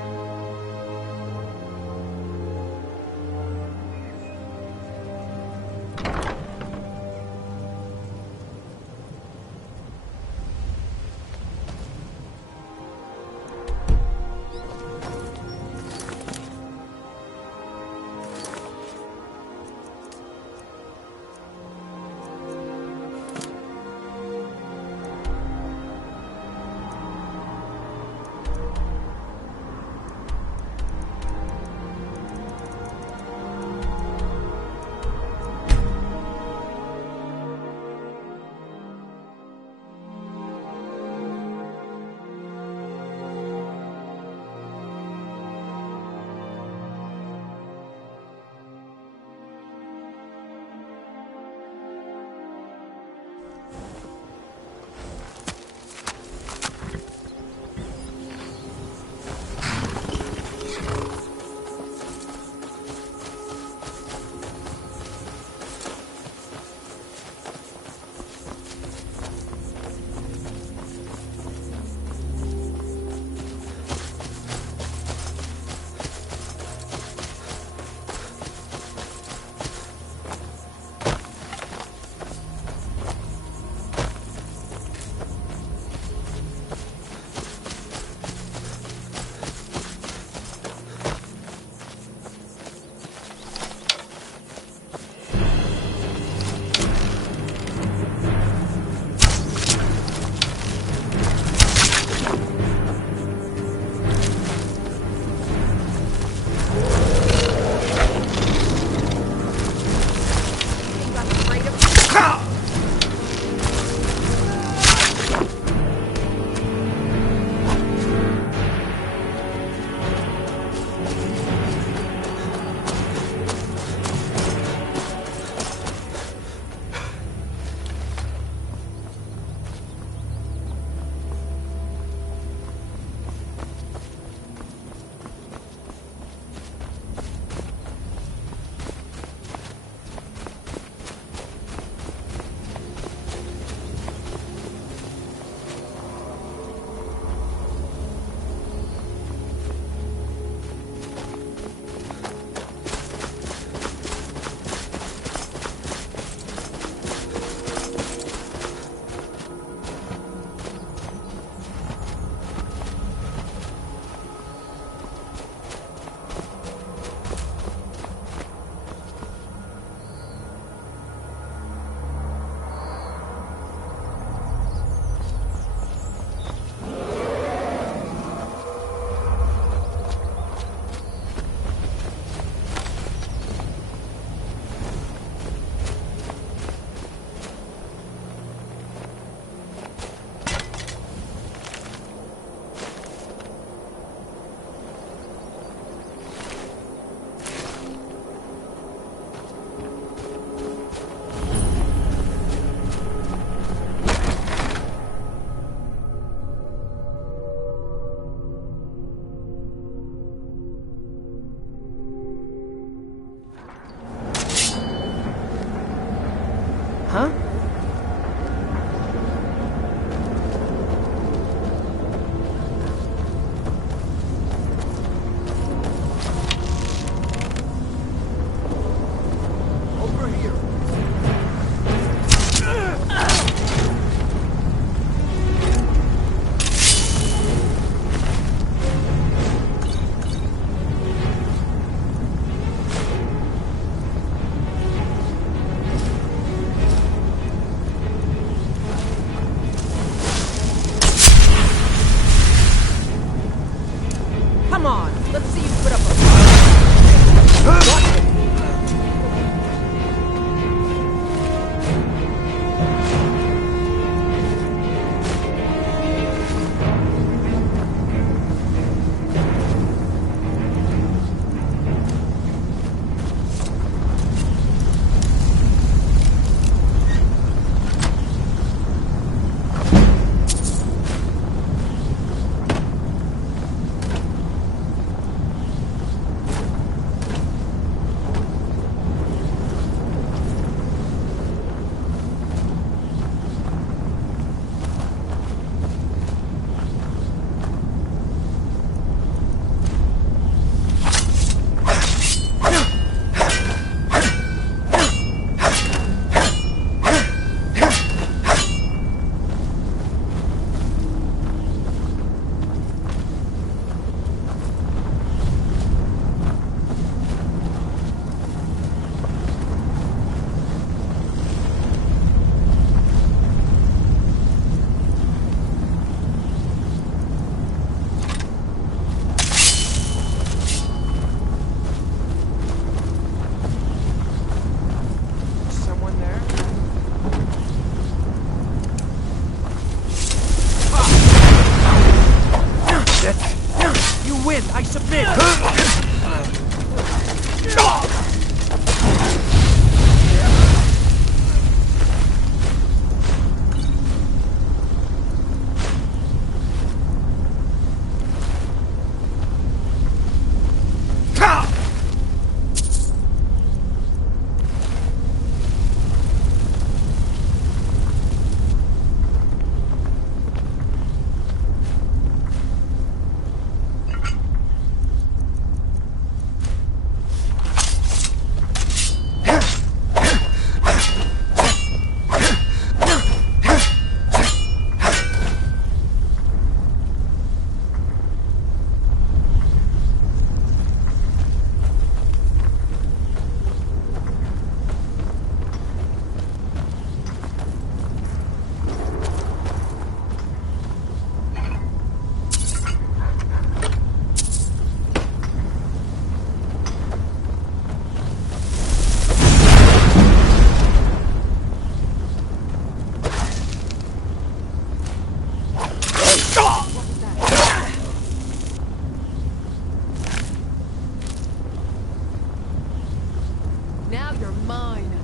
Now you're mine.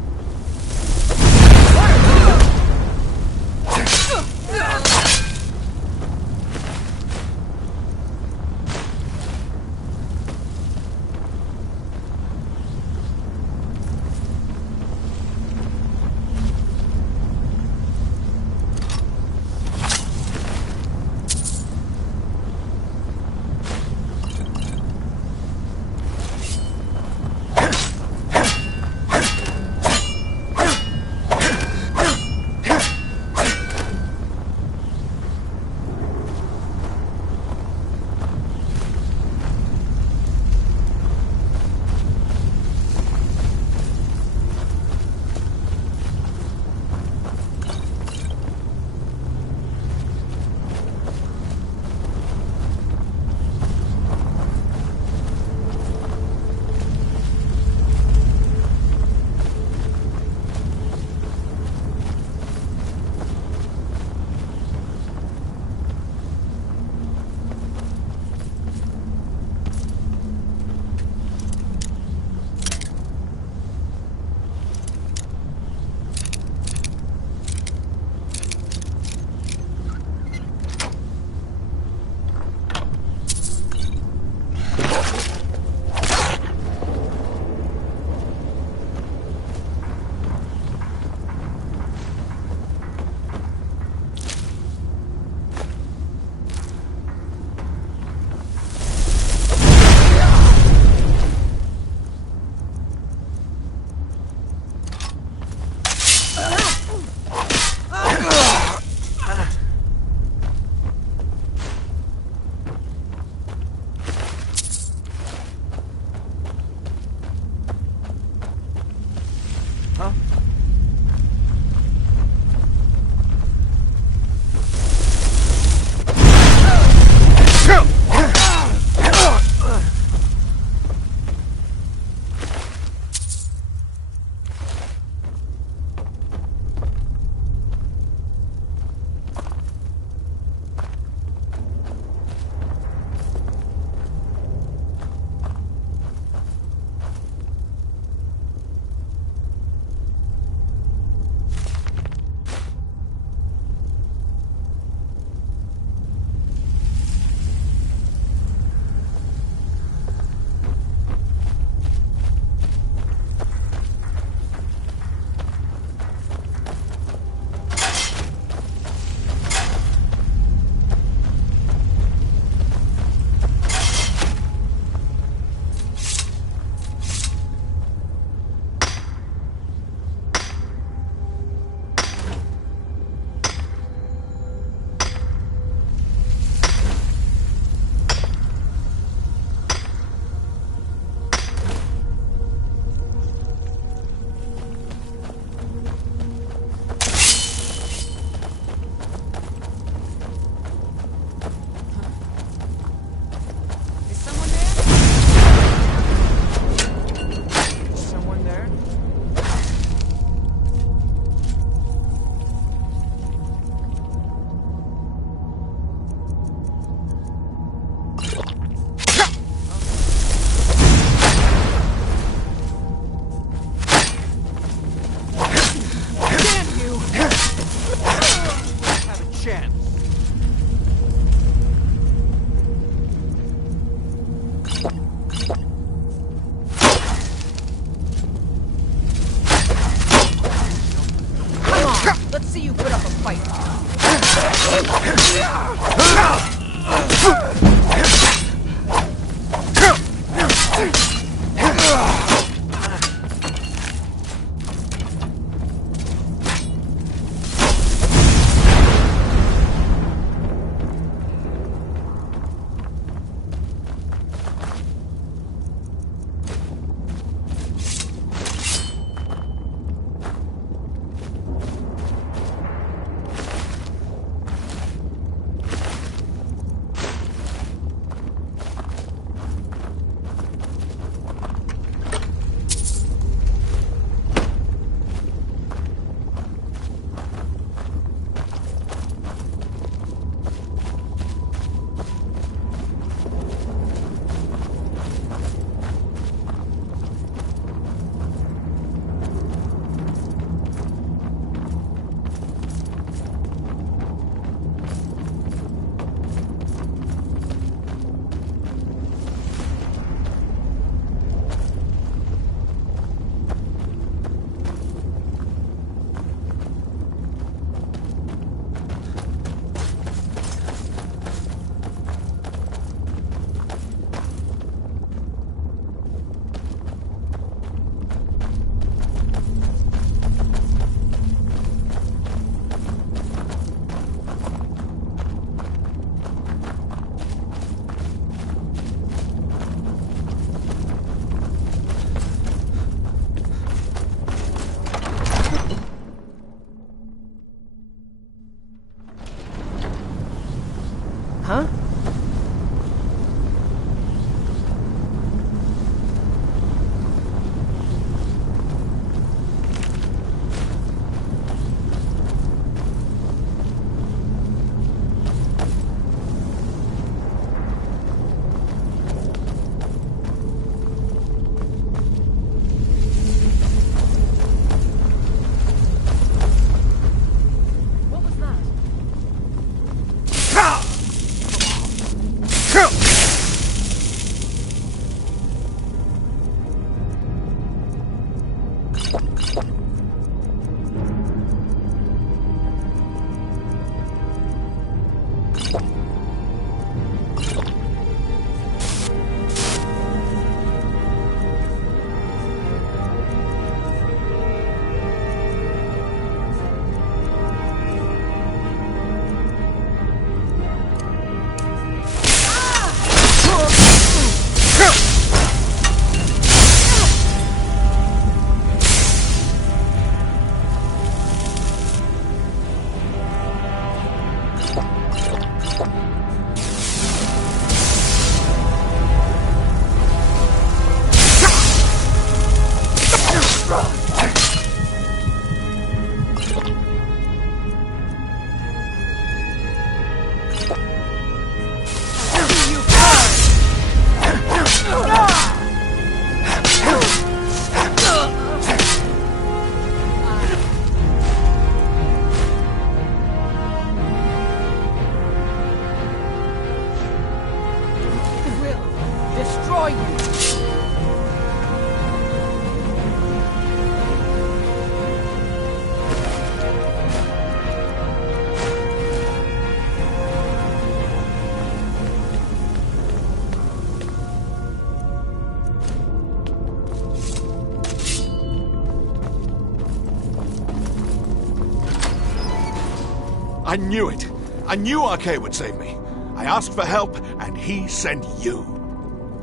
I knew it. I knew RK would save me. I asked for help, and he sent you.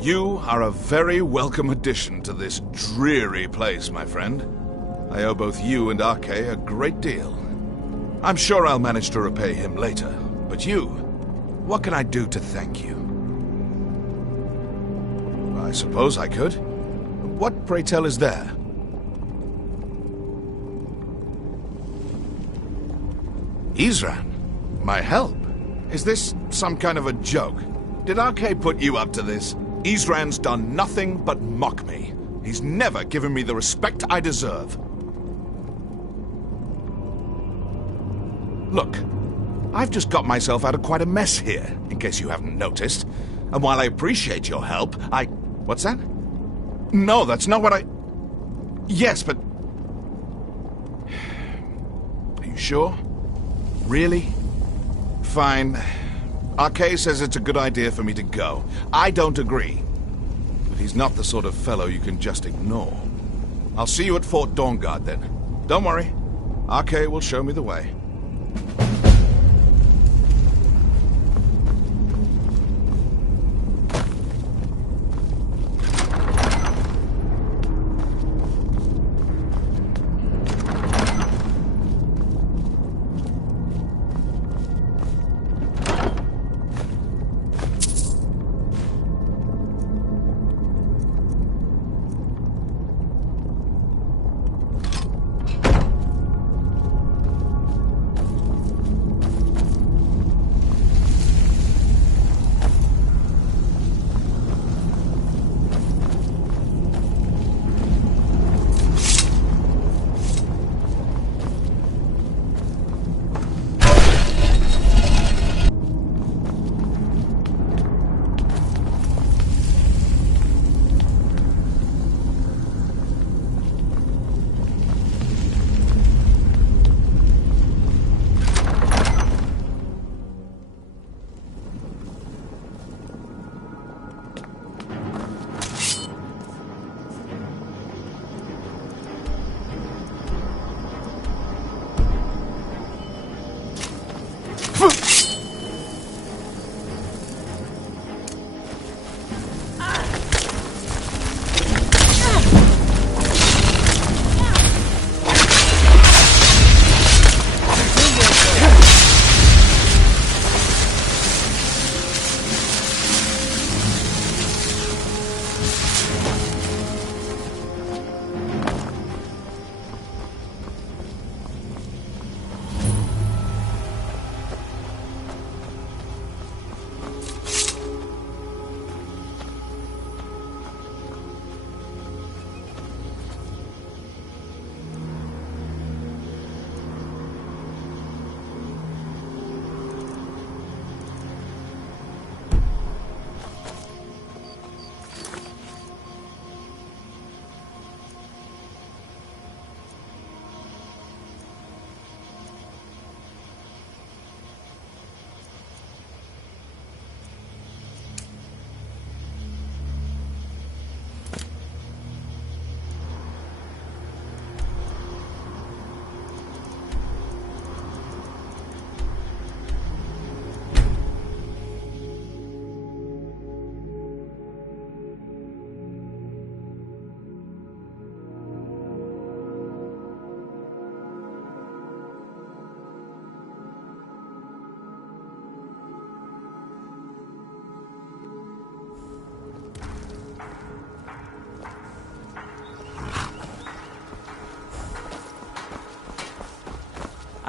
You are a very welcome addition to this dreary place, my friend. I owe both you and RK a great deal. I'm sure I'll manage to repay him later. But you, what can I do to thank you? I suppose I could. What, pray tell, is there? Isran, my help? Is this some kind of a joke? Did RK put you up to this? Isran's done nothing but mock me. He's never given me the respect I deserve. Look, I've just got myself out of quite a mess here, in case you haven't noticed. And while I appreciate your help, What's that? No, that's not what I... Yes, but... Are you sure? Really? Fine. RK says it's a good idea for me to go. I don't agree. But he's not the sort of fellow you can just ignore. I'll see you at Fort Dawnguard then. Don't worry. RK will show me the way.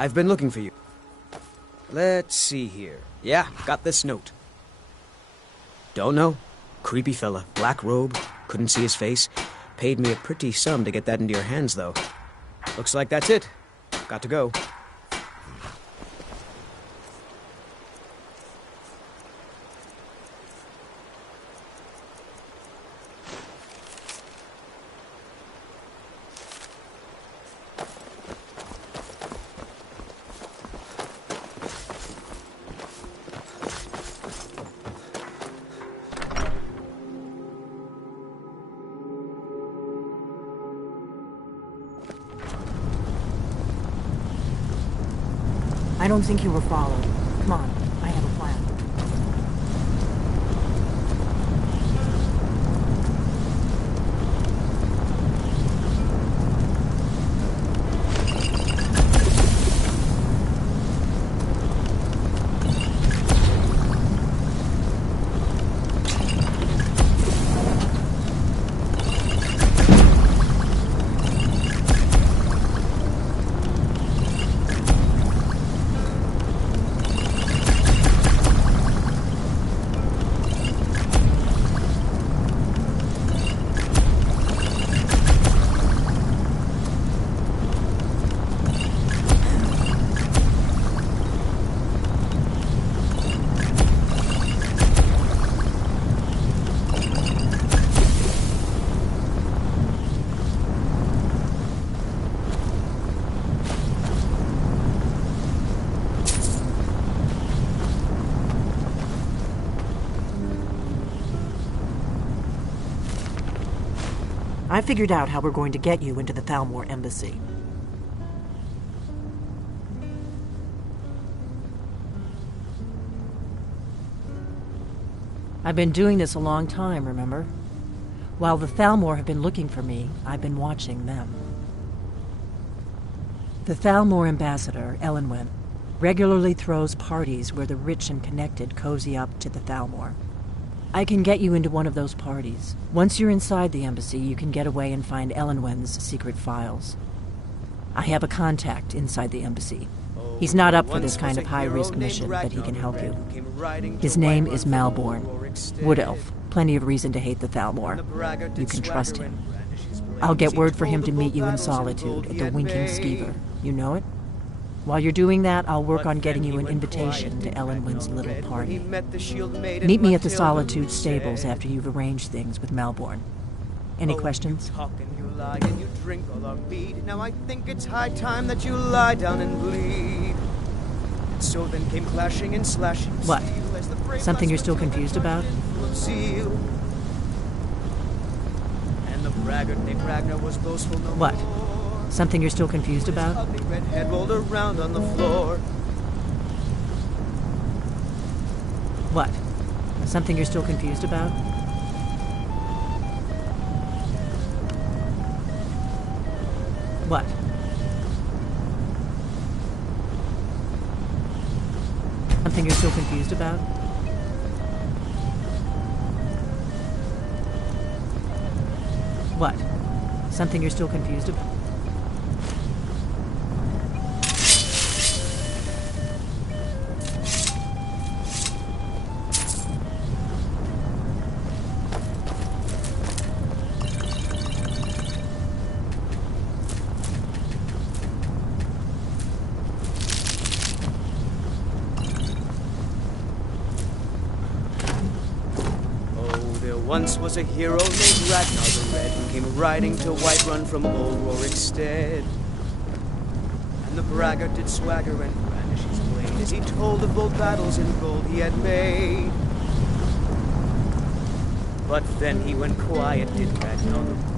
I've been looking for you. Let's see here. Yeah, got this note. Don't know. Creepy fella. Black robe. Couldn't see his face. Paid me a pretty sum to get that into your hands, though. Looks like that's it. Got to go. I don't think you were followed. Come on, I have a plan. I figured out how we're going to get you into the Thalmor embassy. I've been doing this a long time, remember? While the Thalmor have been looking for me, I've been watching them. The Thalmor ambassador, Elenwen, regularly throws parties where the rich and connected cozy up to the Thalmor. I can get you into one of those parties. Once you're inside the embassy, you can get away and find Elenwen's secret files. I have a contact inside the embassy. He's not up for this kind of high-risk mission, but he can help you. His name is Malborn. Wood Elf. Plenty of reason to hate the Thalmor. You can trust him. I'll get word for him to meet you in Solitude at the Winking Skeever. You know it? While you're doing that, I'll work on getting you an invitation to Elenwen's little party. Meet me at the Solitude stables after you've arranged things with Malborn. Any questions? You drink all our mead. Now I think it's high time that you lie down and bleed. And so then came clashing and slashing. What? Something you're still confused about? And the braggart named Ragnar was boastful no What? more. Something you're still confused about? Ugly red head rolled around on the floor. What? Something you're still confused about? What? Something you're still confused about? What? Something you're still confused about? Once was a hero named Ragnar the Red, who came riding to Whiterun from old Rorikstead. And the braggart did swagger and brandish his blade as he told of bold battles in gold he had made. But then he went quiet, did Ragnar the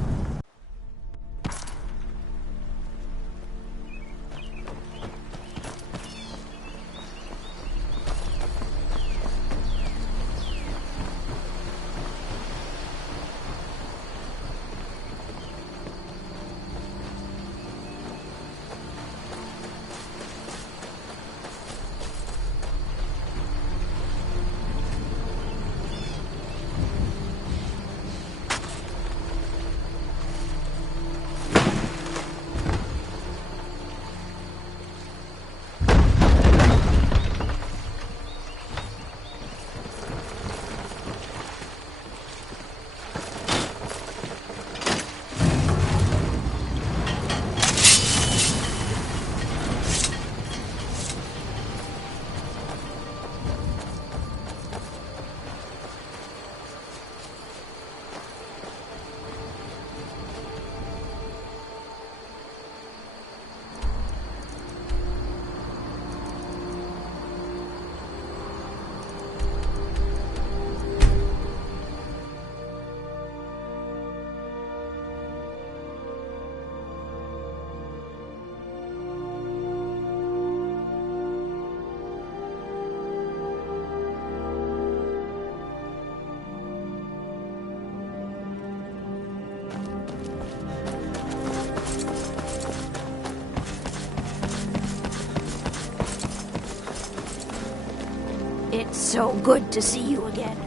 It's so good to see you again.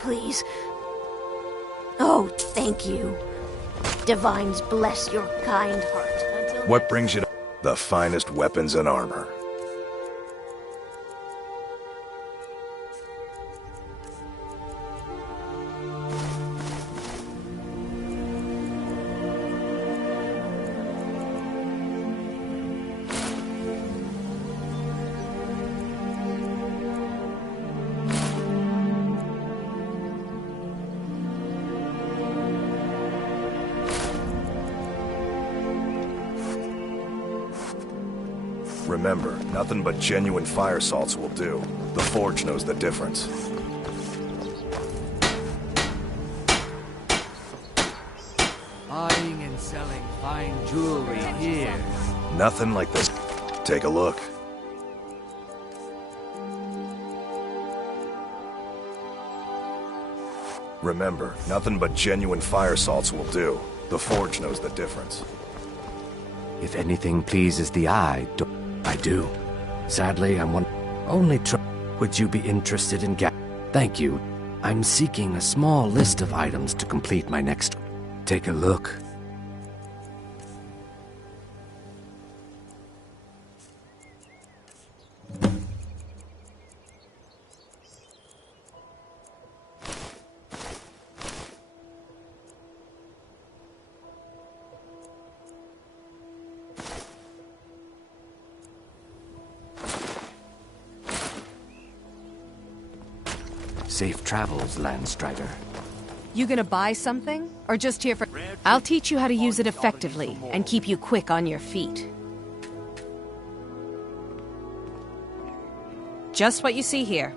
Please. Oh, thank you. Divines bless your kind heart. What brings you to the finest weapons and armor? Remember, nothing but genuine fire salts will do. The Forge knows the difference. Buying and selling fine jewelry here. Nothing like this. Take a look. Remember, nothing but genuine fire salts will do. The Forge knows the difference. If anything pleases the eye, I do. Sadly, I'm one... Only Would you be interested in Thank you. I'm seeking a small list of items to complete my next... Take a look. Safe travels, Landstrider. You gonna buy something? Or just here for... I'll teach you how to use it effectively, and keep you quick on your feet. Just what you see here.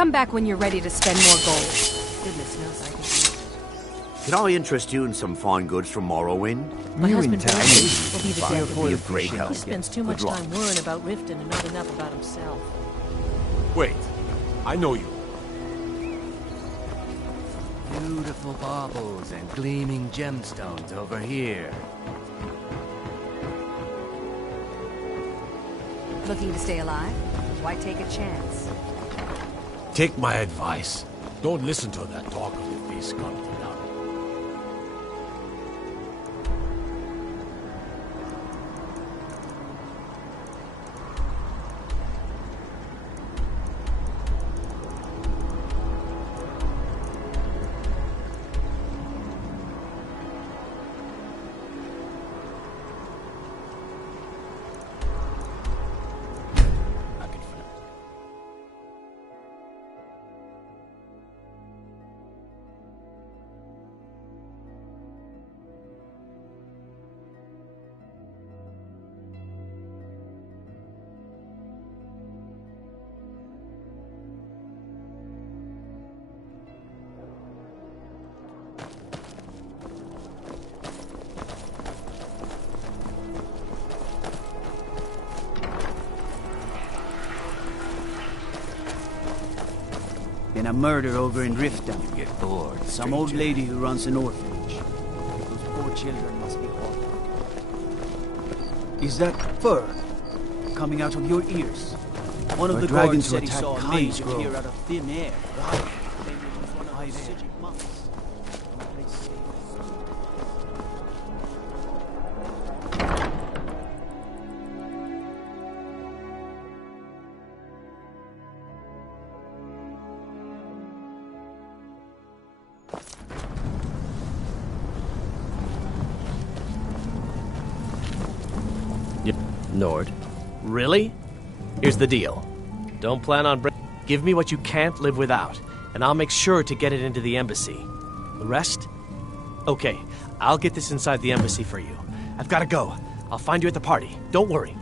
Come back when you're ready to spend more gold. Goodness knows I can use it. Can I interest you in some fine goods from Morrowind? My husband Barry will be the Fire death will be of of great He help. spends too much Good luck. time worrying about Riften and not enough about himself. Wait, I know you. Beautiful baubles and gleaming gemstones over here. Looking to stay alive? Why take a chance? Take my advice. Don't listen to that talk of the Viscount. Been a murder over in Riften. You get bored. Some old lady who runs an orphanage. Those children must be orphaned. Is that fur coming out of your ears? One of We're the dragging guards to said he attack saw a Kai's mage grove. appear out of thin air. Right. Then it was one of the Sigic monks. Someplace safe. Nord. Really? Here's the deal. Don't plan on give me what you can't live without, and I'll make sure to get it into the embassy. The rest? Okay, I'll get this inside the embassy for you. I've gotta go. I'll find you at the party. Don't worry.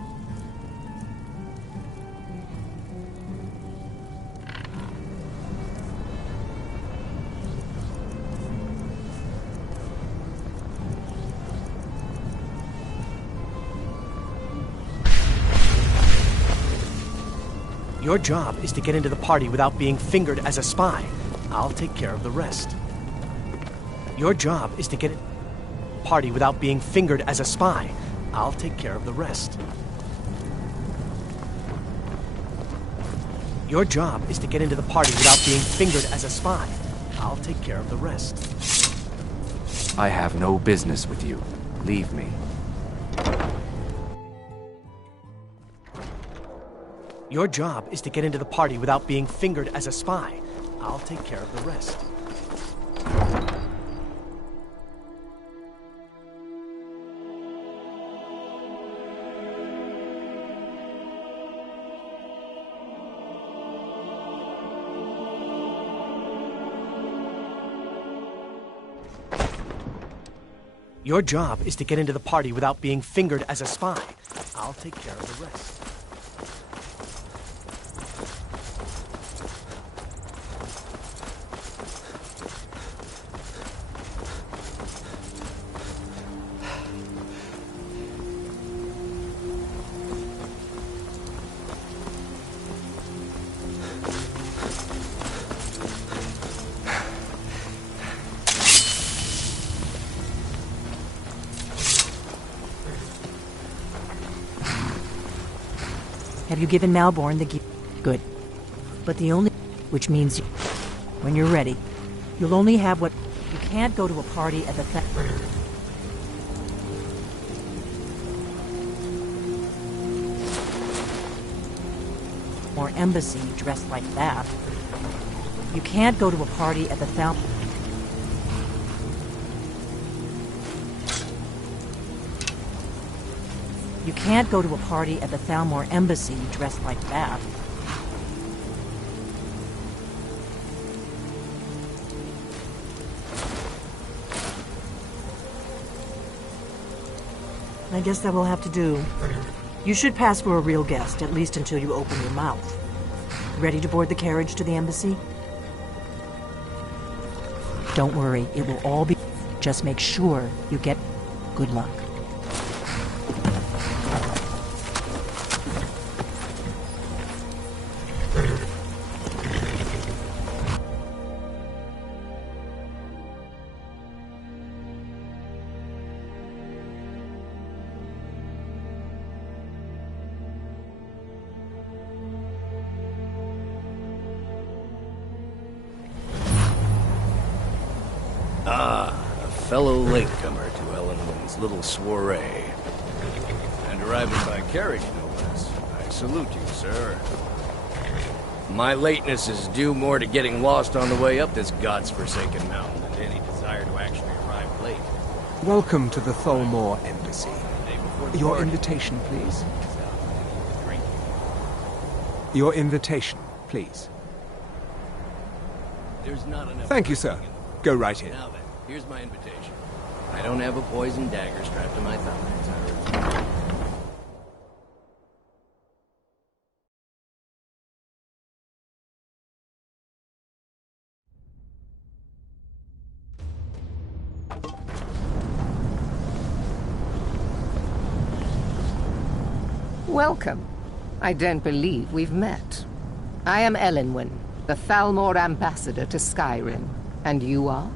Your job is to get into the party without being fingered as a spy. I'll take care of the rest. Your job is to get in the party without being fingered as a spy. I'll take care of the rest. Your job is to get into the party without being fingered as a spy. I'll take care of the rest. I have no business with you. Leave me. Your job is to get into the party without being fingered as a spy. I'll take care of the rest. Your job is to get into the party without being fingered as a spy. I'll take care of the rest. Have you given Malborn the key? Good. But the only... Which means when you're ready, you'll only have what... You can't go to a party at the... Or embassy dressed like that. You can't go to a party at the You can't go to a party at the Thalmor Embassy dressed like that. I guess that will have to do. You should pass for a real guest, at least until you open your mouth. Ready to board the carriage to the embassy? Don't worry, it will all be... Just make sure you get... Good luck. A fellow latecomer to Ellenwood's little soiree. And arriving by carriage, no less. I salute you, sir. My lateness is due more to getting lost on the way up this god's-forsaken mountain than to any desire to actually arrive late. Welcome to the Thalmor Embassy. Your invitation, please. Your invitation, please. There's not enough... Thank you, sir. Go right in. Now then, here's my invitation. I don't have a poison dagger strapped to my thighs. I refuse. Welcome. I don't believe we've met. I am Ellenwyn, the Thalmor ambassador to Skyrim. And you are?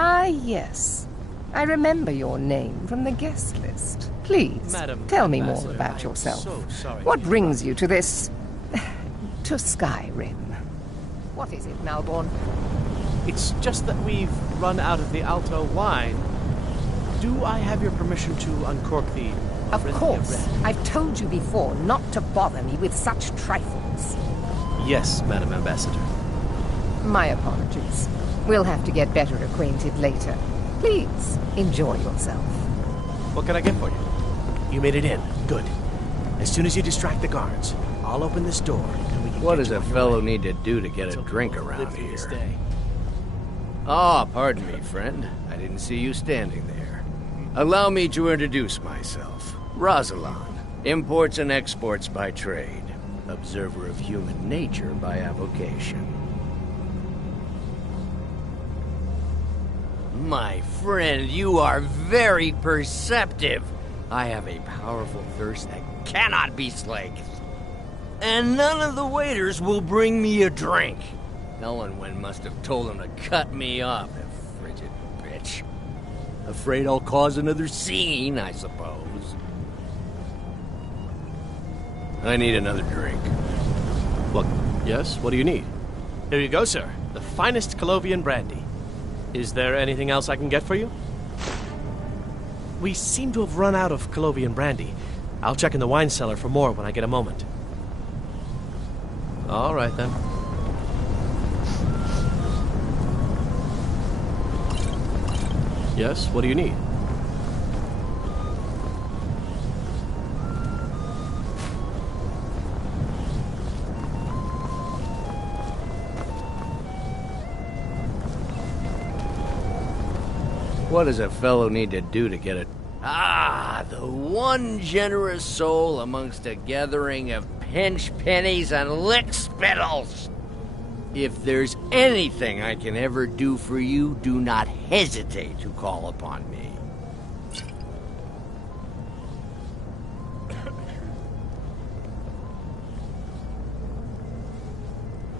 Ah, yes. I remember your name from the guest list. Please, Madam tell me Ambassador, more about I am yourself. so sorry What to brings you to this... to Skyrim? What is it, Malborn? It's just that we've run out of the Alto wine. Do I have your permission to uncork the... Of Orinthia course. Red? I've told you before not to bother me with such trifles. Yes, Madam Ambassador. My apologies. We'll have to get better acquainted later. Please, enjoy yourself. What can I get for you? You made it in. Good. As soon as you distract the guards, I'll open this door and we can What get does you a on your fellow way. need to do to get a Until drink we'll around live through this here? day. Ah, pardon me, friend. I didn't see you standing there. Allow me to introduce myself. Rosalind, imports and exports by trade. Observer of human nature by avocation. My friend, you are very perceptive. I have a powerful thirst that cannot be slaked. And none of the waiters will bring me a drink. Elenwen must have told them to cut me off, a frigid bitch. Afraid I'll cause another scene, I suppose. I need another drink. Well, yes, what do you need? Here you go, sir. The finest Colovian brandy. Is there anything else I can get for you? We seem to have run out of Colovian brandy. I'll check in the wine cellar for more when I get a moment. All right, then. Yes, what do you need? What does a fellow need to do to get it? Ah, the one generous soul amongst a gathering of pinch pennies and lick spittles. If there's anything I can ever do for you, do not hesitate to call upon me.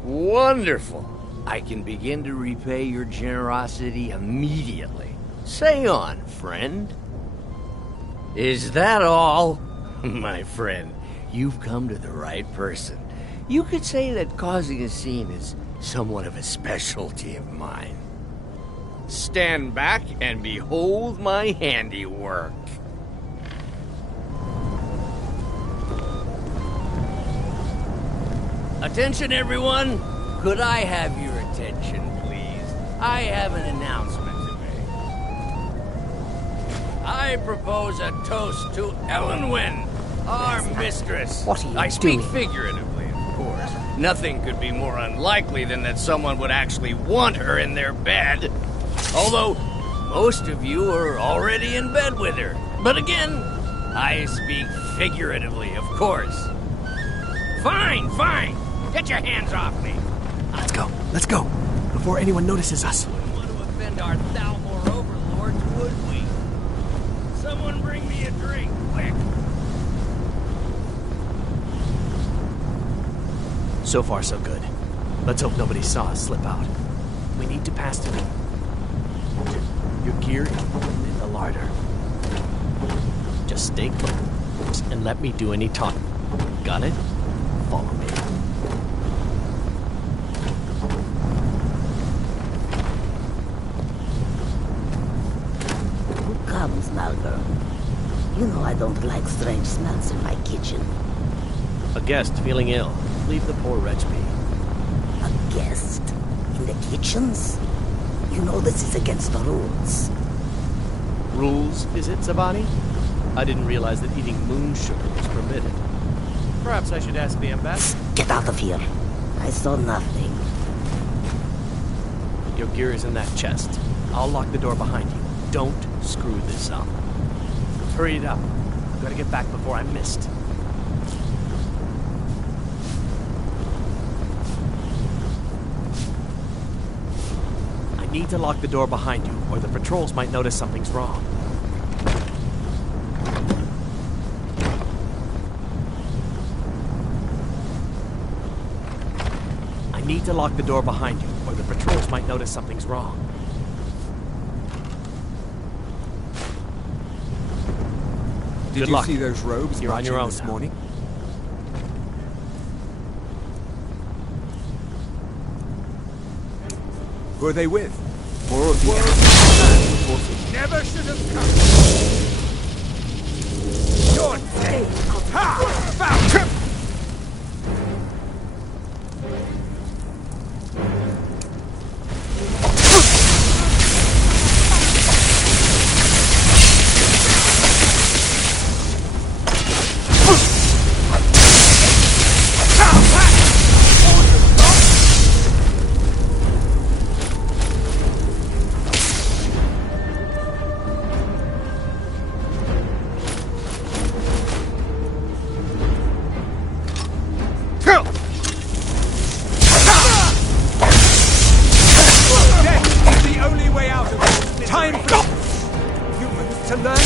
Wonderful. I can begin to repay your generosity immediately. Say on, friend. Is that all? My friend, you've come to the right person. You could say that causing a scene is somewhat of a specialty of mine. Stand back and behold my handiwork. Attention, everyone! Could I have your attention, please? I have an announcement to make. I propose a toast to Elenwen, our mistress. What are you I speak doing? figuratively, of course. Nothing could be more unlikely than that someone would actually want her in their bed. Although, most of you are already in bed with her. But again, I speak figuratively, of course. Fine, fine. Get your hands off me. Let's go, before anyone notices us. Wouldn't want to offend our Thalmor overlords, would we? Someone bring me a drink, quick. So far, so good. Let's hope nobody saw us slip out. We need to pass through. Your gear is in the larder. Just stay close and let me do any talking. Got it? Follow me. Who comes, Malgirl? You know I don't like strange smells in my kitchen. A guest feeling ill. Leave the poor wretch be. A guest? In the kitchens? You know this is against the rules. Rules, is it, Savani? I didn't realize that eating moon sugar was permitted. Perhaps I should ask the ambassador. Get out of here. I saw nothing. Your gear is in that chest. I'll lock the door behind you. Don't screw this up. Hurry it up. I've got to get back before I'm missed. I need to lock the door behind you, or the patrols might notice something's wrong. I need to lock the door behind you, or the patrols might notice something's wrong. Did Good you luck. see those robes You're on your marching own this now. morning? Who are they with? More of the enemy forces. Never should have come. You're dead. Ha! Found him! Death is the only way out of this misery. Time for humans to learn.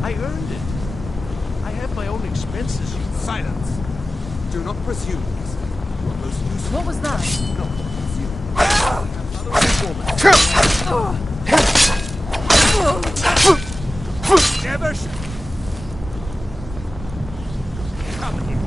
I earned it. I have my own expenses, you... Silence. Do not presume. You are most useful. What was that? Do not presume. Another Never should... Come here.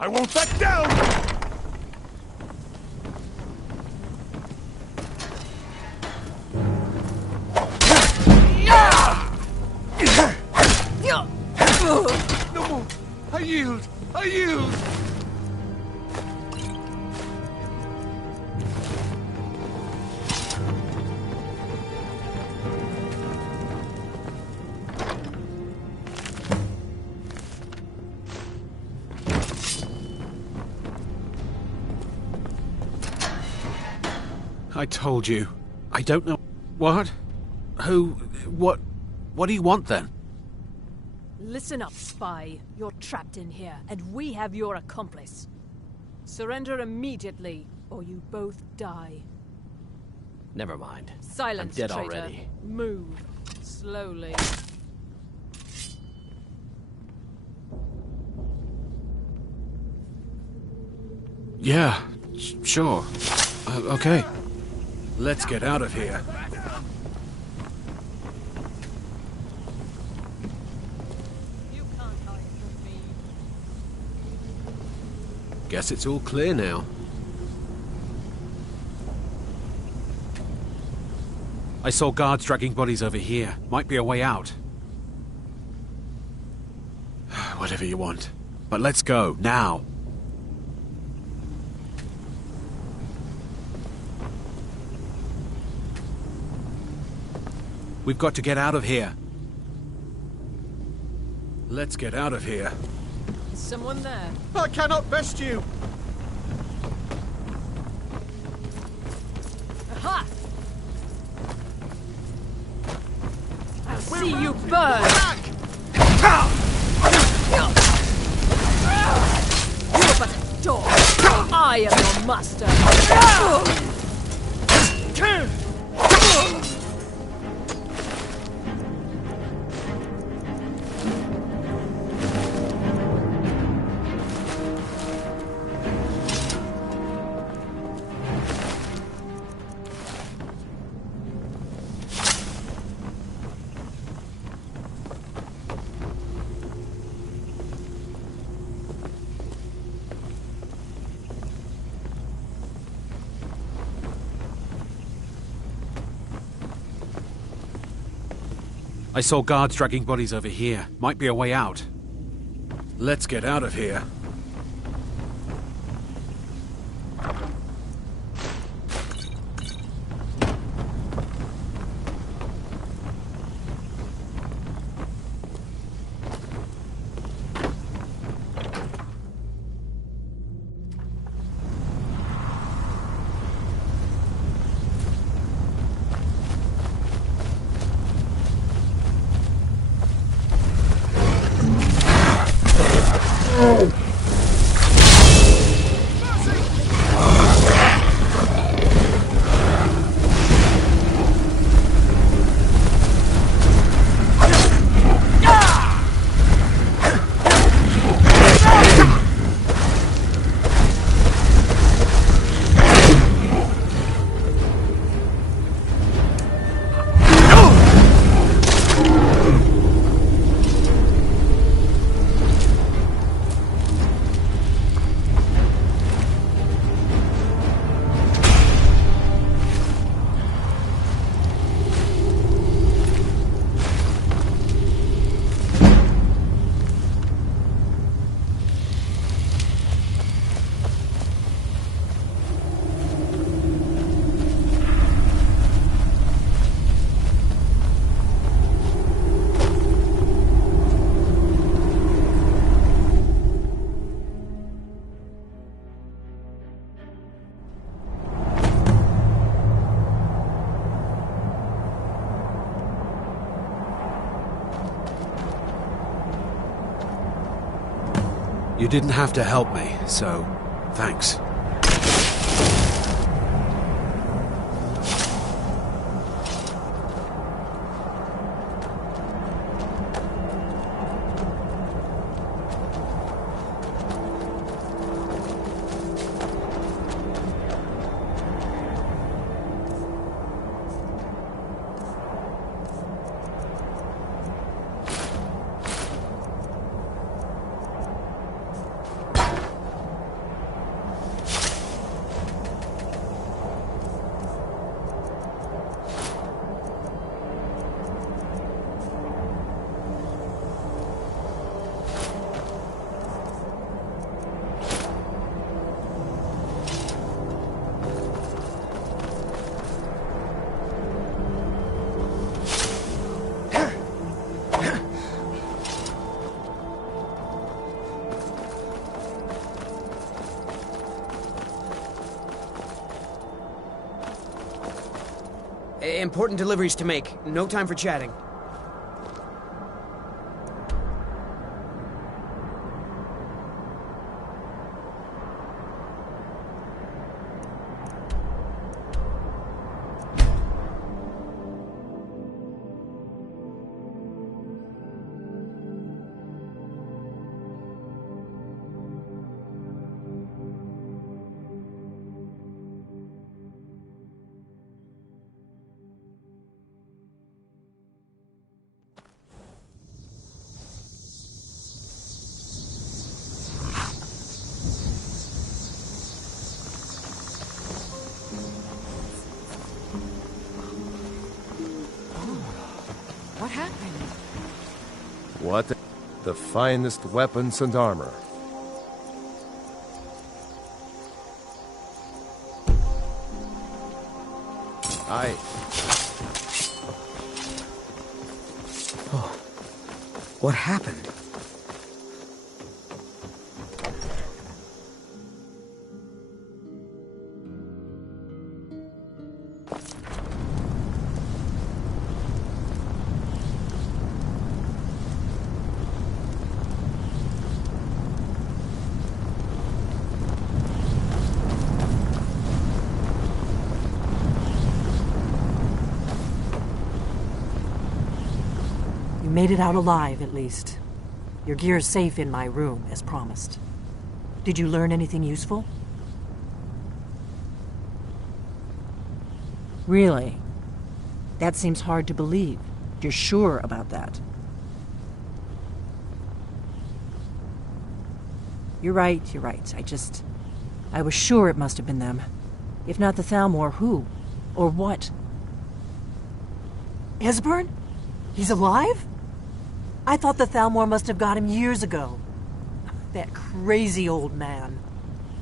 I won't back down! No more! I yield! I yield! I told you. I don't know... What? Who... What do you want, then? Listen up, spy. You're trapped in here, and we have your accomplice. Surrender immediately, or you both die. Never mind. Silence, I'm dead traitor. already. Move. Slowly. Yeah, sure. Okay. Let's get out of here. Guess it's all clear now. I saw guards dragging bodies over here. Might be a way out. Whatever you want. But let's go, now. We've got to get out of here. Let's get out of here. Is someone there? I cannot best you! Aha! I'll see you burn! You're but a dog. I am your master. I saw guards dragging bodies over here. Might be a way out. Let's get out of here. You didn't have to help me, so thanks. Important deliveries to make. No time for chatting. What happened? What? The finest weapons and armor. Aye. Oh. What happened? You made it out alive, at least. Your gear's safe in my room, as promised. Did you learn anything useful? Really? That seems hard to believe. You're sure about that? You're right. I was sure it must have been them. If not the Thalmor, who? Or what? Esbern? He's alive? I thought the Thalmor must have got him years ago. That crazy old man.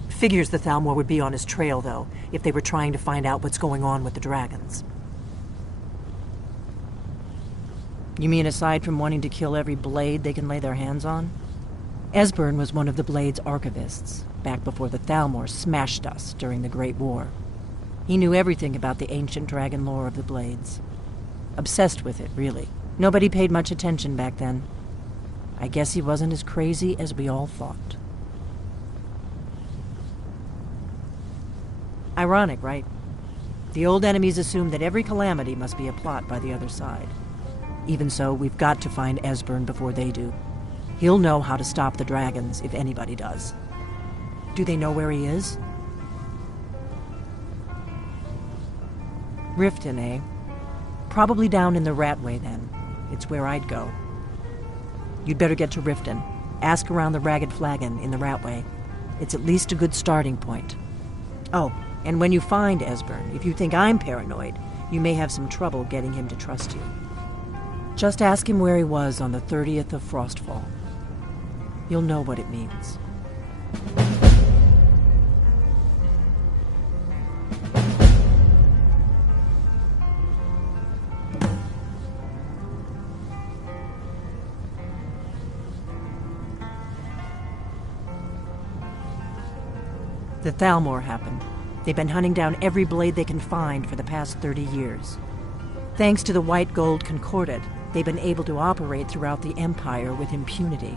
Figures the Thalmor would be on his trail, though, if they were trying to find out what's going on with the dragons. You mean aside from wanting to kill every blade they can lay their hands on? Esbern was one of the Blade's archivists, back before the Thalmor smashed us during the Great War. He knew everything about the ancient dragon lore of the Blades. Obsessed with it, really. Nobody paid much attention back then. I guess he wasn't as crazy as we all thought. Ironic, right? The old enemies assumed that every calamity must be a plot by the other side. Even so, we've got to find Esbern before they do. He'll know how to stop the dragons, if anybody does. Do they know where he is? Riften, eh? Probably down in the Ratway, then. It's where I'd go. You'd better get to Riften. Ask around the Ragged Flagon in the Ratway. It's at least a good starting point. Oh, and when you find Esbern, if you think I'm paranoid, you may have some trouble getting him to trust you. Just ask him where he was on the 30th of Frostfall. You'll know what it means. The Thalmor happened. They've been hunting down every blade they can find for the past 30 years. Thanks to the White Gold Concordat, they've been able to operate throughout the Empire with impunity.